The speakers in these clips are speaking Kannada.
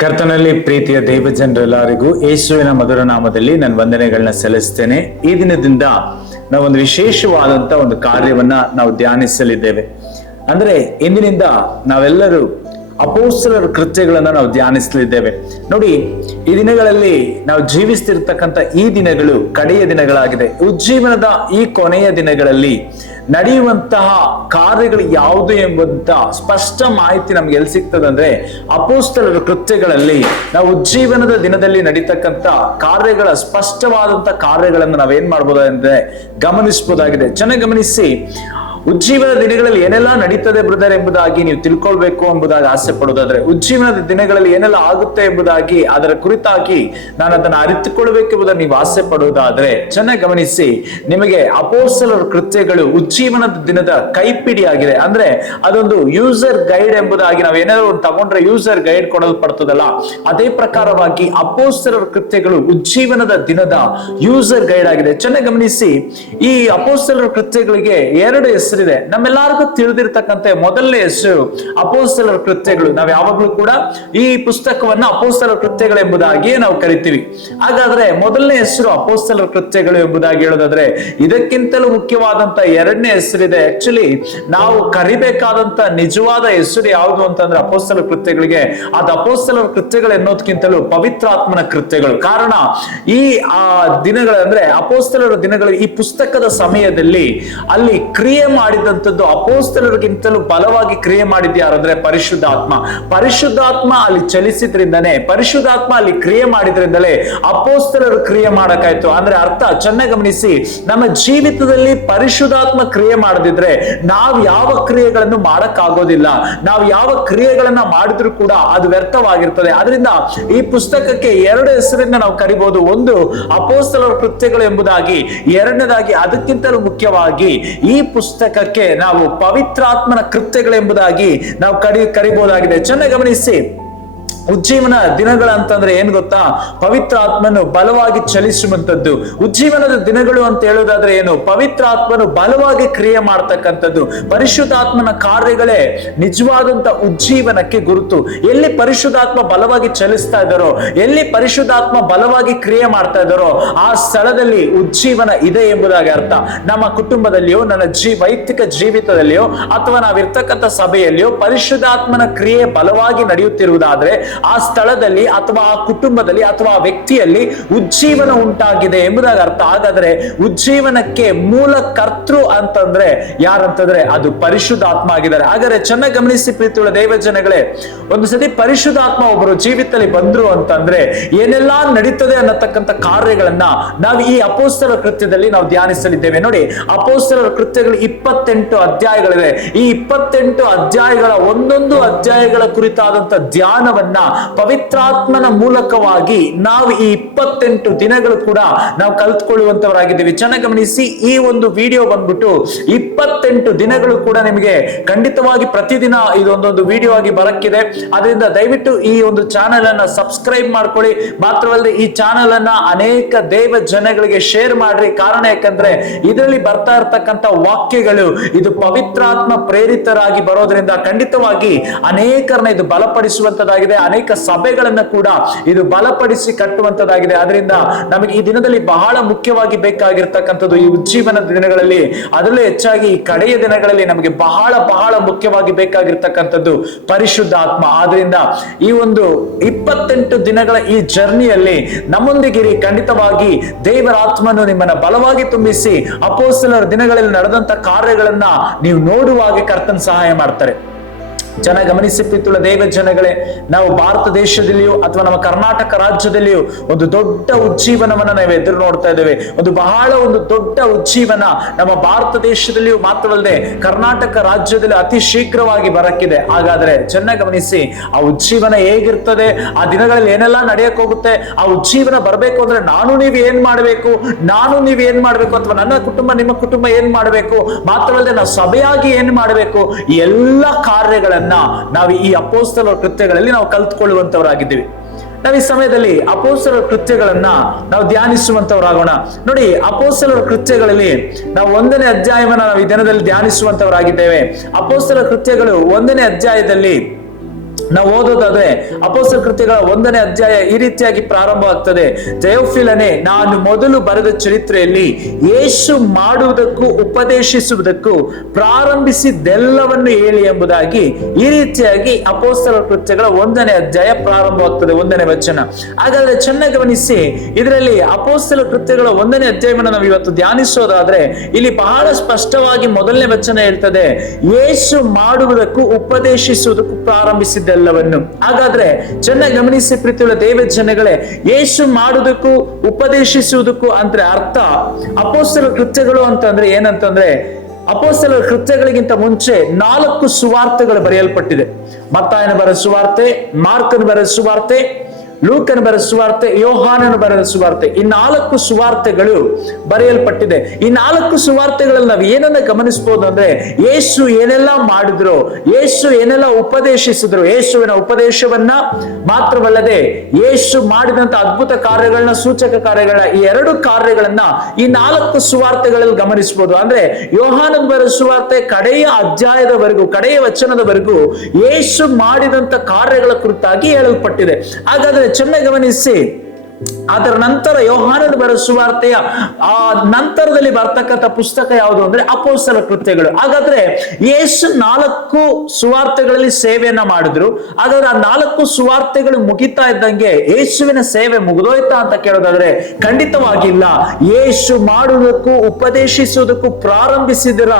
ಕರ್ತನಲ್ಲಿ ಪ್ರೀತಿಯ ದೈವ ಜನರೆಲ್ಲರಿಗೂ ಯೇಸುವಿನ ಮಧುರ ನಾಮದಲ್ಲಿ ನಾನು ವಂದನೆಗಳನ್ನ ಸಲ್ಲಿಸ್ತೇನೆ. ಈ ದಿನದಿಂದ ನಾವು ಒಂದು ವಿಶೇಷವಾದಂತ ಒಂದು ಕಾರ್ಯವನ್ನ ನಾವು ಧ್ಯಾನಿಸಲಿದ್ದೇವೆ. ಅಂದ್ರೆ ಇಂದಿನಿಂದ ನಾವೆಲ್ಲರೂ ಅಪೊಸ್ತಲರ ಕೃತ್ಯಗಳನ್ನ ನಾವು ಧ್ಯಾನಿಸಲಿದ್ದೇವೆ. ನೋಡಿ, ಈ ದಿನಗಳಲ್ಲಿ ನಾವು ಜೀವಿಸ್ತಿರ್ತಕ್ಕಂಥ ಈ ದಿನಗಳು ಕಡೆಯ ದಿನಗಳಾಗಿದೆ. ಉಜ್ಜೀವನದ ಈ ಕೊನೆಯ ದಿನಗಳಲ್ಲಿ ನಡೆಯುವಂತಹ ಕಾರ್ಯಗಳು ಯಾವುದು ಎಂಬಂತ ಸ್ಪಷ್ಟ ಮಾಹಿತಿ ನಮ್ಗೆ ಎಲ್ಲಿ ಸಿಗ್ತದಂದ್ರೆ ಅಪೊಸ್ತಲರ ಕೃತ್ಯಗಳಲ್ಲಿ ನಾವು ಉಜ್ಜೀವನದ ದಿನದಲ್ಲಿ ನಡೀತಕ್ಕಂಥ ಕಾರ್ಯಗಳ ಸ್ಪಷ್ಟವಾದಂತ ಕಾರ್ಯಗಳನ್ನು ನಾವೇನ್ ಮಾಡ್ಬೋದು ಅಂದ್ರೆ ಗಮನಿಸಬಹುದಾಗಿದೆ. ಚೆನ್ನಾಗಿ ಗಮನಿಸಿ. ಉಜ್ಜೀವನದ ದಿನಗಳಲ್ಲಿ ಏನೆಲ್ಲ ನಡೀತದೆ ಬ್ರದರ್ ಎಂಬುದಾಗಿ ನೀವು ತಿಳ್ಕೊಳ್ಬೇಕು ಎಂಬುದಾಗಿ ಆಸೆ ಪಡೋದಾದ್ರೆ, ಉಜ್ಜೀವನದ ದಿನಗಳಲ್ಲಿ ಏನೆಲ್ಲ ಆಗುತ್ತೆ ಎಂಬುದಾಗಿ ಅದರ ಕುರಿತಾಗಿ ನಾನು ಅದನ್ನ ಅರಿತುಕೊಳ್ಬೇಕೆಂಬುದನ್ನು ನೀವು ಆಸೆ ಪಡುವುದಾದ್ರೆ ಚೆನ್ನಾಗಿ ಗಮನಿಸಿ. ನಿಮಗೆ ಅಪೊಸ್ತಲರ ಕೃತ್ಯಗಳು ಉಜ್ಜೀವನದ ದಿನದ ಕೈಪಿಡಿ ಆಗಿದೆ. ಅಂದ್ರೆ ಅದೊಂದು ಯೂಸರ್ ಗೈಡ್ ಎಂಬುದಾಗಿ ನಾವು ಏನಾದ್ರು ಒಂದು ತಗೊಂಡ್ರೆ ಯೂಸರ್ ಗೈಡ್ ಕೊಡಲ್ಪಡ್ತದಲ್ಲ, ಅದೇ ಪ್ರಕಾರವಾಗಿ ಅಪೊಸ್ತಲರ ಕೃತ್ಯಗಳು ಉಜ್ಜೀವನದ ದಿನದ ಯೂಸರ್ ಗೈಡ್ ಆಗಿದೆ. ಚೆನ್ನಾಗಿ ಗಮನಿಸಿ. ಈ ಅಪೊಸ್ತಲರ ಕೃತ್ಯಗಳಿಗೆ ಎರಡು ಹೆಸರಿದೆ. ನಮ್ಮೆಲ್ಲರಿಗೂ ತಿಳಿದಿರ್ತಕ್ಕಂಥ ಮೊದಲನೇ ಹೆಸರು ಅಪೊಸ್ತಲರ ಕೃತ್ಯಗಳು. ನಾವು ಯಾವಾಗ್ಲೂ ಕೂಡ ಈ ಪುಸ್ತಕವನ್ನ ಅಪೊಸ್ತಲರ ಕೃತ್ಯಗಳು ಎಂಬುದಾಗಿ ನಾವು ಕರಿತೀವಿ. ಹಾಗಾದ್ರೆ ಮೊದಲನೇ ಹೆಸರು ಅಪೊಸ್ತಲರ ಕೃತ್ಯಗಳು ಎಂಬುದಾಗಿ ಹೇಳೋದಾದ್ರೆ, ಇದಕ್ಕಿಂತಲೂ ಮುಖ್ಯವಾದಂತ ಎರಡನೇ ಹೆಸರಿದೆ. ಆಕ್ಚುಲಿ ನಾವು ಕರಿಬೇಕಾದಂತ ನಿಜವಾದ ಹೆಸರು ಯಾವುದು ಅಂತಂದ್ರೆ ಅಪೊಸ್ತಲರ ಕೃತ್ಯಗಳಿಗೆ ಅದು ಅಪೊಸ್ತಲರ ಕೃತ್ಯಗಳು ಎನ್ನೋದಕ್ಕಿಂತಲೂ ಪವಿತ್ರಾತ್ಮನ ಕೃತ್ಯಗಳು. ಕಾರಣ ಈ ದಿನಗಳ ಅಂದ್ರೆ ಅಪೊಸ್ತಲರ ದಿನಗಳು ಈ ಪುಸ್ತಕದ ಸಮಯದಲ್ಲಿ ಅಲ್ಲಿ ಕ್ರಿಯೆ ಮಾಡಿದಂಥದ್ದು ಅಪೊಸ್ತಲರಿಗಿಂತಲೂ ಬಲವಾಗಿ ಕ್ರಿಯೆ ಮಾಡಿದ್ಯಾರಂದ್ರೆ ಪರಿಶುದ್ಧಾತ್ಮ. ಪರಿಶುದ್ಧಾತ್ಮ ಅಲ್ಲಿ ಚಲಿಸಿದ್ರಿಂದನೇ, ಪರಿಶುದ್ಧಾತ್ಮ ಅಲ್ಲಿ ಕ್ರಿಯೆ ಮಾಡಿದ್ರಿಂದಲೇ ಅಪೊಸ್ತಲರು ಕ್ರಿಯೆ ಮಾಡಕ್ಕಾಯ್ತು. ಅಂದ್ರೆ ಅರ್ಥ ಚೆನ್ನಾಗಿ ಗಮನಿಸಿ. ನಮ್ಮ ಜೀವಿತದಲ್ಲಿ ಪರಿಶುದ್ಧಾತ್ಮ ಕ್ರಿಯೆ ಮಾಡದಿದ್ರೆ ನಾವು ಯಾವ ಕ್ರಿಯೆಗಳನ್ನು ಮಾಡಕ್ಕಾಗೋದಿಲ್ಲ. ನಾವು ಯಾವ ಕ್ರಿಯೆಗಳನ್ನ ಮಾಡಿದ್ರು ಕೂಡ ಅದು ವ್ಯರ್ಥವಾಗಿರ್ತದೆ. ಅದರಿಂದ ಈ ಪುಸ್ತಕಕ್ಕೆ ಎರಡು ಹೆಸರಿಂದ ನಾವು ಕರಿಬಹುದು. ಒಂದು ಅಪೊಸ್ತಲರ ಕೃತ್ಯಗಳು ಎಂಬುದಾಗಿ, ಎರಡನೇದಾಗಿ ಅದಕ್ಕಿಂತಲೂ ಮುಖ್ಯವಾಗಿ ಈ ಪುಸ್ತಕಕ್ಕೆ ನಾವು ಪವಿತ್ರಾತ್ಮನ ಕೃತ್ಯಗಳೆಂಬುದಾಗಿ ನಾವು ಕರಿಬಹುದಾಗಿದೆ. ಚೆನ್ನಾಗಿ ಗಮನಿಸಿ. ಉಜ್ಜೀವನ ದಿನಗಳು ಅಂತಂದ್ರೆ ಏನ್ ಗೊತ್ತಾ? ಪವಿತ್ರಾತ್ಮನು ಬಲವಾಗಿ ಚಲಿಸುವಂತದ್ದು. ಉಜ್ಜೀವನದ ದಿನಗಳು ಅಂತ ಹೇಳೋದಾದ್ರೆ ಏನು? ಪವಿತ್ರಾತ್ಮನು ಬಲವಾಗಿ ಕ್ರಿಯೆ ಮಾಡ್ತಕ್ಕಂಥದ್ದು. ಪರಿಶುದ್ಧಾತ್ಮನ ಕಾರ್ಯಗಳೇ ನಿಜವಾದಂತ ಉಜ್ಜೀವನಕ್ಕೆ ಗುರುತು. ಎಲ್ಲಿ ಪರಿಶುದ್ಧಾತ್ಮ ಬಲವಾಗಿ ಚಲಿಸ್ತಾ ಇದ್ದಾರೋ, ಎಲ್ಲಿ ಪರಿಶುದ್ಧಾತ್ಮ ಬಲವಾಗಿ ಕ್ರಿಯೆ ಮಾಡ್ತಾ ಇದ್ದಾರೋ ಆ ಸ್ಥಳದಲ್ಲಿ ಉಜ್ಜೀವನ ಇದೆ ಎಂಬುದಾಗಿ ಅರ್ಥ. ನಮ್ಮ ಕುಟುಂಬದಲ್ಲಿಯೋ, ನನ್ನ ವೈಯಕ್ತಿಕ ಜೀವಿತದಲ್ಲಿಯೋ ಅಥವಾ ನಾವಿರ್ತಕ್ಕಂಥ ಸಭೆಯಲ್ಲಿಯೋ ಪರಿಶುದ್ಧಾತ್ಮನ ಕ್ರಿಯೆ ಬಲವಾಗಿ ನಡೆಯುತ್ತಿರುವುದಾದ್ರೆ ಆ ಸ್ಥಳದಲ್ಲಿ ಅಥವಾ ಆ ಕುಟುಂಬದಲ್ಲಿ ಅಥವಾ ಆ ವ್ಯಕ್ತಿಯಲ್ಲಿ ಉಜ್ಜೀವನ ಉಂಟಾಗಿದೆ ಎಂಬುದಾಗಿ ಅರ್ಥ. ಹಾಗಾದ್ರೆ ಉಜ್ಜೀವನಕ್ಕೆ ಮೂಲ ಕರ್ತೃ ಅಂತಂದ್ರೆ ಯಾರಂತಂದ್ರೆ ಅದು ಪರಿಶುದ್ಧಾತ್ಮ ಆಗಿದ್ದಾರೆ. ಹಾಗಾದ್ರೆ ಚೆನ್ನಾಗಿ ಗಮನಿಸಿ ಪ್ರೀತಿಯುಳ್ಳ ದೈವ ಜನಗಳೇ, ಒಂದು ಸತಿ ಪರಿಶುದ್ಧಾತ್ಮ ಒಬ್ಬರು ಜೀವಿತದಲ್ಲಿ ಬಂದ್ರು ಅಂತಂದ್ರೆ ಏನೆಲ್ಲಾ ನಡೀತದೆ ಅನ್ನತಕ್ಕಂಥ ಕಾರ್ಯಗಳನ್ನ ನಾವು ಈ ಅಪೊಸ್ತಲರ ಕೃತ್ಯದಲ್ಲಿ ನಾವು ಧ್ಯಾನಿಸಲಿದ್ದೇವೆ. ನೋಡಿ, ಅಪೊಸ್ತಲರ ಕೃತ್ಯಗಳು 28 ಅಧ್ಯಾಯಗಳಿವೆ. ಈ 28 ಅಧ್ಯಾಯಗಳ ಒಂದೊಂದು ಅಧ್ಯಾಯಗಳ ಕುರಿತಾದಂತ ಧ್ಯಾನವನ್ನ ಪವಿತ್ರಾತ್ಮನ ಮೂಲಕವಾಗಿ ನಾವು ಈ 28 ದಿನಗಳು ಕೂಡ ನಾವು ಕಲ್ತ್ಕೊಳ್ಳುವಂತವರಾಗಿದ್ದೀವಿ. ಚೆನ್ನಾಗಿ ಗಮನಿಸಿ. ಈ ಒಂದು ವಿಡಿಯೋ ಬಂದ್ಬಿಟ್ಟು 28 ದಿನಗಳು ಕೂಡ ನಿಮಗೆ ಖಂಡಿತವಾಗಿ ಪ್ರತಿದಿನ ಇದೊಂದೊಂದು ವಿಡಿಯೋ ಆಗಿ ಬರಕ್ಕಿದೆ. ಅದರಿಂದ ದಯವಿಟ್ಟು ಈ ಒಂದು ಚಾನೆಲ್ ಅನ್ನ ಸಬ್ಸ್ಕ್ರೈಬ್ ಮಾಡ್ಕೊಳ್ಳಿ. ಮಾತ್ರವಲ್ಲದೆ ಈ ಚಾನೆಲ್ ಅನ್ನ ಅನೇಕ ದೈವ ಜನಗಳಿಗೆ ಶೇರ್ ಮಾಡ್ರಿ. ಕಾರಣ ಯಾಕಂದ್ರೆ ಇದರಲ್ಲಿ ಬರ್ತಾ ಇರತಕ್ಕಂತ ವಾಕ್ಯಗಳು ಇದು ಪವಿತ್ರಾತ್ಮ ಪ್ರೇರಿತರಾಗಿ ಬರೋದ್ರಿಂದ ಖಂಡಿತವಾಗಿ ಅನೇಕರನ್ನ ಇದು ಬಲಪಡಿಸುವಂತದಾಗಿದೆ. ಅನೇಕ ಸಭೆಗಳನ್ನ ಕೂಡ ಇದು ಬಲಪಡಿಸಿ ಕಟ್ಟುವಂತದಾಗಿದೆ. ಅದರಿಂದ ನಮಗೆ ಈ ದಿನದಲ್ಲಿ ಬಹಳ ಮುಖ್ಯವಾಗಿ ಬೇಕಾಗಿರ್ತಕ್ಕಂಥದ್ದು ಈ ಉಜ್ಜೀವನದ ದಿನಗಳಲ್ಲಿ, ಅದರಲ್ಲೂ ಹೆಚ್ಚಾಗಿ ಈ ಕಡೆಯ ದಿನಗಳಲ್ಲಿ ನಮಗೆ ಬಹಳ ಬಹಳ ಮುಖ್ಯವಾಗಿ ಬೇಕಾಗಿರ್ತಕ್ಕಂಥದ್ದು ಪರಿಶುದ್ಧಾತ್ಮ. ಆದ್ರಿಂದ ಈ ಒಂದು 28 ದಿನಗಳ ಈ ಜರ್ನಿಯಲ್ಲಿ ನಮ್ಮೊಂದಿಗಿರಿ. ಖಂಡಿತವಾಗಿ ದೇವರ ಆತ್ಮನು ನಿಮ್ಮನ್ನ ಬಲವಾಗಿ ತುಂಬಿಸಿ ಅಪೊಸ್ತಲರ ದಿನಗಳಲ್ಲಿ ನಡೆದಂತ ಕಾರ್ಯಗಳನ್ನ ನೀವು ನೋಡುವಾಗ ಕರ್ತನ ಸಹಾಯ ಮಾಡ್ತಾರೆ. ಚೆನ್ನಾಗಿ ಗಮನಿಸಿ ಪ್ರೀತಿಯುಳ್ಳ ದೈವ ಜನಗಳೇ, ನಾವು ಭಾರತ ದೇಶದಲ್ಲಿಯೂ ಅಥವಾ ನಮ್ಮ ಕರ್ನಾಟಕ ರಾಜ್ಯದಲ್ಲಿಯೂ ಒಂದು ದೊಡ್ಡ ಉಜ್ಜೀವನವನ್ನ ನಾವು ಎದುರು ನೋಡ್ತಾ ಇದ್ದೇವೆ. ಒಂದು ದೊಡ್ಡ ಉಜ್ಜೀವನ ನಮ್ಮ ಭಾರತ ದೇಶದಲ್ಲಿಯೂ ಮಾತ್ರವಲ್ಲದೆ ಕರ್ನಾಟಕ ರಾಜ್ಯದಲ್ಲಿ ಅತಿ ಶೀಘ್ರವಾಗಿ ಬರಕ್ಕಿದೆ. ಹಾಗಾದ್ರೆ ಚೆನ್ನಾಗಿ ಗಮನಿಸಿ, ಆ ಉಜ್ಜೀವನ ಹೇಗಿರ್ತದೆ, ಆ ದಿನಗಳಲ್ಲಿ ಏನೆಲ್ಲ ನಡೆಯಕ್ ಹೋಗುತ್ತೆ, ಆ ಉಜ್ಜೀವನ ಬರಬೇಕು ಅಂದ್ರೆ ನಾನು ನೀವು ಏನ್ ಮಾಡ್ಬೇಕು ಅಥವಾ ನನ್ನ ಕುಟುಂಬ ನಿಮ್ಮ ಕುಟುಂಬ ಏನ್ ಮಾಡ್ಬೇಕು, ಮಾತ್ರವಲ್ಲದೆ ನಾವು ಸಭೆಯಾಗಿ ಏನ್ ಮಾಡ್ಬೇಕು, ಈ ಎಲ್ಲ ಕಾರ್ಯಗಳನ್ನ ನಾವು ಈ ಅಪೊಸ್ತಲರ ಕೃತ್ಯಗಳಲ್ಲಿ ನಾವು ಕಲ್ತ್ಕೊಳ್ಳುವಂತವರಾಗಿದ್ದೀವಿ. ನಾವು ಈ ಸಮಯದಲ್ಲಿ ಅಪೊಸ್ತಲರ ಕೃತ್ಯಗಳನ್ನ ನಾವು ಧ್ಯಾನಿಸುವಂತವರಾಗೋಣ. ನೋಡಿ, ಅಪೊಸ್ತಲರ ಕೃತ್ಯಗಳಲ್ಲಿ ನಾವು 1ನೇ ಅಧ್ಯಾಯವನ್ನ ನಾವು ಈ ದಿನದಲ್ಲಿ ಧ್ಯಾನಿಸುವಂತವರಾಗಿದ್ದೇವೆ. ಅಪೊಸ್ತಲರ ಕೃತ್ಯಗಳು 1ನೇ ಅಧ್ಯಾಯದಲ್ಲಿ ನಾವು ಓದೋದಾದ್ರೆ ಅಪೊಸ್ತಲ ಕೃತ್ಯಗಳ 1ನೇ ಅಧ್ಯಾಯ ಈ ರೀತಿಯಾಗಿ ಪ್ರಾರಂಭವಾಗ್ತದೆ. ಥೆಯೋಫಿಲನೇ, ನಾನು ಮೊದಲು ಬರೆದ ಚರಿತ್ರೆಯಲ್ಲಿ ಯೇಸು ಮಾಡುವುದಕ್ಕೂ ಉಪದೇಶಿಸುವುದಕ್ಕೂ ಪ್ರಾರಂಭಿಸಿದ್ದೆಲ್ಲವನ್ನು ಹೇಳಿ ಎಂಬುದಾಗಿ ಈ ರೀತಿಯಾಗಿ ಅಪೊಸ್ತಲ ಕೃತ್ಯಗಳ 1ನೇ ಅಧ್ಯಾಯ ಪ್ರಾರಂಭವಾಗ್ತದೆ, 1ನೇ ವಚನ. ಹಾಗಾದ್ರೆ ಚೆನ್ನಾಗಿ ಗಮನಿಸಿ, ಇದರಲ್ಲಿ ಅಪೊಸ್ತಲ ಕೃತ್ಯಗಳ 1ನೇ ಅಧ್ಯಾಯವನ್ನು ನಾವು ಇವತ್ತು ಧ್ಯಾನಿಸೋದಾದ್ರೆ ಇಲ್ಲಿ ಬಹಳ ಸ್ಪಷ್ಟವಾಗಿ 1ನೇ ವಚನ ಹೇಳ್ತದೆ, ಯೇಸು ಮಾಡುವುದಕ್ಕೂ ಉಪದೇಶಿಸುವುದಕ್ಕೂ ಪ್ರಾರಂಭಿಸಿದ್ದ ಎಲ್ಲವನ್ನು. ಹಾಗಾದ್ರೆ ಚೆನ್ನಾಗಿ ಗಮನಿಸಿ ಪ್ರೀತಿಯುಳ್ಳ ದೇವ ಜನಗಳೇ, ಯೇಸು ಮಾಡುವುದಕ್ಕೂ ಉಪದೇಶಿಸುವುದಕ್ಕೂ ಅಂದ್ರೆ ಅರ್ಥ ಅಪೊಸ್ತಲ ಕೃತ್ಯಗಳು ಅಂತಂದ್ರೆ ಏನಂತಂದ್ರೆ, ಅಪೊಸ್ತಲರ ಕೃತ್ಯಗಳಿಗಿಂತ ಮುಂಚೆ 4 ಸುವಾರ್ತೆಗಳು ಬರೆಯಲ್ಪಟ್ಟಿದೆ. ಮತ್ತಾಯನ ಬರೆದ ಸುವಾರ್ತೆ, ಮಾರ್ಕನ ಬರೆದ ಸುವಾರ್ತೆ, ಲೂಕನ ಬರೆದ ಸುವಾರ್ತೆ, ಯೋಹಾನನ ಬರೆದ ಸುವಾರ್ತೆ. ಈ 4 ಸುವಾರ್ತೆಗಳು ಬರೆಯಲ್ಪಟ್ಟಿದೆ. ಈ 4 ಸುವಾರ್ತೆಗಳಲ್ಲಿ ನಾವು ಏನನ್ನ ಗಮನಿಸಬಹುದು ಅಂದ್ರೆ, ಯೇಸು ಏನೆಲ್ಲ ಮಾಡಿದ್ರು, ಯೇಸು ಏನೆಲ್ಲ ಉಪದೇಶಿಸಿದ್ರು, ಯೇಸುವಿನ ಉಪದೇಶವನ್ನ ಮಾತ್ರವಲ್ಲದೆ ಯೇಸು ಮಾಡಿದಂತ ಅದ್ಭುತ ಕಾರ್ಯಗಳನ್ನ, ಸೂಚಕ ಕಾರ್ಯಗಳನ್ನ, ಈ 2 ಕಾರ್ಯಗಳನ್ನ ಈ 4 ಸುವಾರ್ತೆಗಳಲ್ಲಿ ಗಮನಿಸಬಹುದು. ಅಂದ್ರೆ ಯೋಹಾನನ ಬರೆದ ಸುವಾರ್ತೆ ಕಡೆಯ ಅಧ್ಯಾಯದವರೆಗೂ, ಕಡೆಯ ವಚನದವರೆಗೂ ಯೇಸು ಮಾಡಿದಂತ ಕಾರ್ಯಗಳ ಕುರಿತಾಗಿ ಹೇಳಲ್ಪಟ್ಟಿದೆ. ಹಾಗಾದ್ರೆ ಚೆನ್ನಾಗಿ ಗಮನಿಸಿ, ಅದರ ನಂತರ ಯೋಹಾನನ ಬರೆದ ಸುವಾರ್ತೆಯ ಆ ನಂತರದಲ್ಲಿ ಬರ್ತಕ್ಕಂಥ ಪುಸ್ತಕ ಯಾವುದು ಅಂದ್ರೆ ಅಪೊಸ್ತಲ ಕೃತ್ಯಗಳು. ಹಾಗಾದ್ರೆ ಯೇಸು 4 ಸುವಾರ್ತೆಗಳಲ್ಲಿ ಸೇವೆಯನ್ನ ಮಾಡಿದ್ರು. ಹಾಗಾದ್ರೆ ಆ 4 ಸುವಾರ್ತೆಗಳು ಮುಗಿತಾ ಇದ್ದಂಗೆ ಯೇಸುವಿನ ಸೇವೆ ಮುಗಿದೋಯ್ತಾ ಅಂತ ಕೇಳೋದಾದ್ರೆ ಖಂಡಿತವಾಗಿಲ್ಲ. ಯೇಸು ಮಾಡುವುದಕ್ಕೂ ಉಪದೇಶಿಸುವುದಕ್ಕೂ ಪ್ರಾರಂಭಿಸಿದರ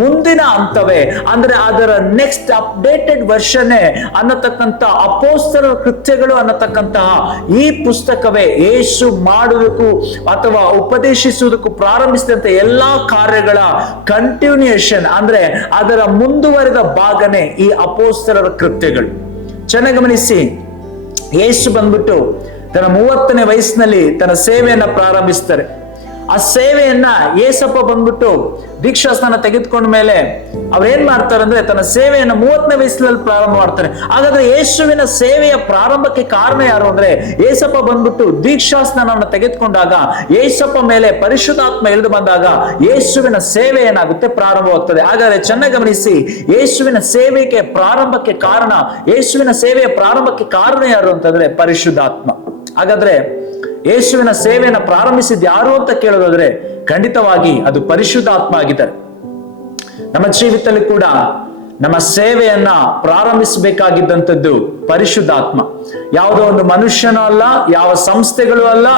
ಮುಂದಿನ ಹಂತವೇ ಅಂದ್ರೆ ಅದರ ನೆಕ್ಸ್ಟ್ ಅಪ್ಡೇಟೆಡ್ ವರ್ಷನ್ ಅನ್ನತಕ್ಕಂಥ ಅಪೊಸ್ತಲ ಕೃತ್ಯಗಳು ಅನ್ನತಕ್ಕಂತಹ ಈ ಪುಸ್ತಕವೇ ಯೇಸು ಮಾಡುವುದಕ್ಕೂ ಅಥವಾ ಉಪದೇಶಿಸುವುದಕ್ಕೂ ಪ್ರಾರಂಭಿಸಿದಂತೆ ಎಲ್ಲಾ ಕಾರ್ಯಗಳ ಕಂಟಿನ್ಯೂಯೇಷನ್ ಅಂದ್ರೆ ಅದರ ಮುಂದುವರೆದ ಭಾಗನೇ ಈ ಅಪೊಸ್ತಲರ ಕೃತ್ಯಗಳು. ಚೆನ್ನಾಗಿ ಗಮನಿಸಿ, ಯೇಸು ಬಂದ್ಬಿಟ್ಟು ತನ್ನ 30ನೇ ವಯಸ್ಸಿನಲ್ಲಿ ತನ್ನ ಸೇವೆಯನ್ನ ಪ್ರಾರಂಭಿಸ್ತಾರೆ. ಆ ಸೇವೆಯನ್ನ ಯೇಸಪ್ಪ ಬಂದ್ಬಿಟ್ಟು ದೀಕ್ಷಾಸ್ನಾನ ತೆಗೆದುಕೊಂಡ ಮೇಲೆ ಅವ್ರೇನ್ ಮಾಡ್ತಾರೆ ಅಂದ್ರೆ ತನ್ನ ಸೇವೆಯನ್ನ 30ನೇ ವಯಸ್ಸಿನಲ್ಲಿ ಪ್ರಾರಂಭ ಮಾಡ್ತಾರೆ. ಹಾಗಾದ್ರೆ ಯೇಸುವಿನ ಸೇವೆಯ ಪ್ರಾರಂಭಕ್ಕೆ ಕಾರಣ ಯಾರು ಅಂದ್ರೆ, ಯೇಸಪ್ಪ ಬಂದ್ಬಿಟ್ಟು ದೀಕ್ಷಾಸ್ನಾನವನ್ನು ತೆಗೆದುಕೊಂಡಾಗ, ಯೇಸಪ್ಪ ಮೇಲೆ ಪರಿಶುದ್ಧಾತ್ಮ ಇಳಿದು ಬಂದಾಗ ಯೇಸುವಿನ ಸೇವೆ ಏನಾಗುತ್ತೆ, ಪ್ರಾರಂಭವಾಗ್ತದೆ. ಹಾಗಾದ್ರೆ ಚೆನ್ನಾಗಿ ಗಮನಿಸಿ, ಯೇಸುವಿನ ಸೇವೆಗೆ ಪ್ರಾರಂಭಕ್ಕೆ ಕಾರಣ, ಯೇಸುವಿನ ಸೇವೆಯ ಪ್ರಾರಂಭಕ್ಕೆ ಕಾರಣ ಯಾರು ಅಂತಂದ್ರೆ ಪರಿಶುದ್ಧಾತ್ಮ. ಹಾಗಾದ್ರೆ ಯೇಸುವಿನ ಸೇವೆಯನ್ನು ಪ್ರಾರಂಭಿಸಿದ ಯಾರು ಅಂತ ಕೇಳೋದಾದ್ರೆ ಖಂಡಿತವಾಗಿ ಅದು ಪರಿಶುದ್ಧಾತ್ಮ ಆಗಿದ್ದಾರೆ. ನಮ್ಮ ಜೀವಿತದಲ್ಲಿ ಕೂಡ ನಮ್ಮ ಸೇವೆಯನ್ನ ಪ್ರಾರಂಭಿಸಬೇಕಾಗಿದ್ದಂಥದ್ದು ಪರಿಶುದ್ಧಾತ್ಮ. ಯಾವುದೋ ಒಂದು ಮನುಷ್ಯನೂ ಅಲ್ಲ, ಯಾವ ಸಂಸ್ಥೆಗಳು ಅಲ್ಲ,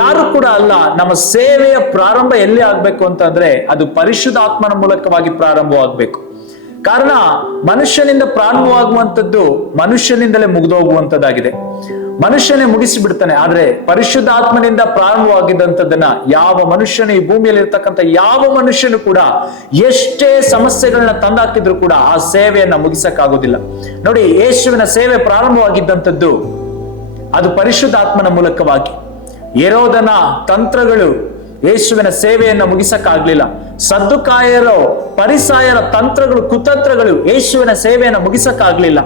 ಯಾರು ಕೂಡ ಅಲ್ಲ. ನಮ್ಮ ಸೇವೆಯ ಪ್ರಾರಂಭ ಎಲ್ಲಿ ಆಗ್ಬೇಕು ಅಂತಂದ್ರೆ ಅದು ಪರಿಶುದ್ಧಾತ್ಮನ ಮೂಲಕವಾಗಿ ಪ್ರಾರಂಭವಾಗಬೇಕು. ಕಾರಣ ಮನುಷ್ಯನಿಂದ ಪ್ರಾರಂಭವಾಗುವಂಥದ್ದು ಮನುಷ್ಯನಿಂದಲೇ ಮುಗಿದೋಗುವಂಥದ್ದಾಗಿದೆ. ಮನುಷ್ಯನೇ ಮುಗಿಸಿ ಬಿಡ್ತಾನೆ. ಆದ್ರೆ ಪರಿಶುದ್ಧಾತ್ಮನಿಂದ ಪ್ರಾರಂಭವಾಗಿದ್ದಂಥದ್ದನ್ನ ಯಾವ ಮನುಷ್ಯನು, ಈ ಭೂಮಿಯಲ್ಲಿ ಇರ್ತಕ್ಕಂಥ ಯಾವ ಮನುಷ್ಯನು ಕೂಡ ಎಷ್ಟೇ ಸಮಸ್ಯೆಗಳನ್ನ ತಂದಾಕಿದ್ರು ಕೂಡ ಆ ಸೇವೆಯನ್ನ ಮುಗಿಸಕ್ಕಾಗೋದಿಲ್ಲ. ನೋಡಿ, ಯೇಸುವಿನ ಸೇವೆ ಪ್ರಾರಂಭವಾಗಿದ್ದಂಥದ್ದು ಅದು ಪರಿಶುದ್ಧಾತ್ಮನ ಮೂಲಕವಾಗಿ. ಹೆರೋದನ ತಂತ್ರಗಳು ಯೇಸುವಿನ ಸೇವೆಯನ್ನ ಮುಗಿಸಕ್ಕಾಗ್ಲಿಲ್ಲ. ಸದ್ದುಕಾಯರೋ ಪರಿಸಾಯರ ತಂತ್ರಗಳು, ಕುತಂತ್ರಗಳು ಯೇಸುವಿನ ಸೇವೆಯನ್ನ ಮುಗಿಸಕ್ಕಾಗ್ಲಿಲ್ಲ.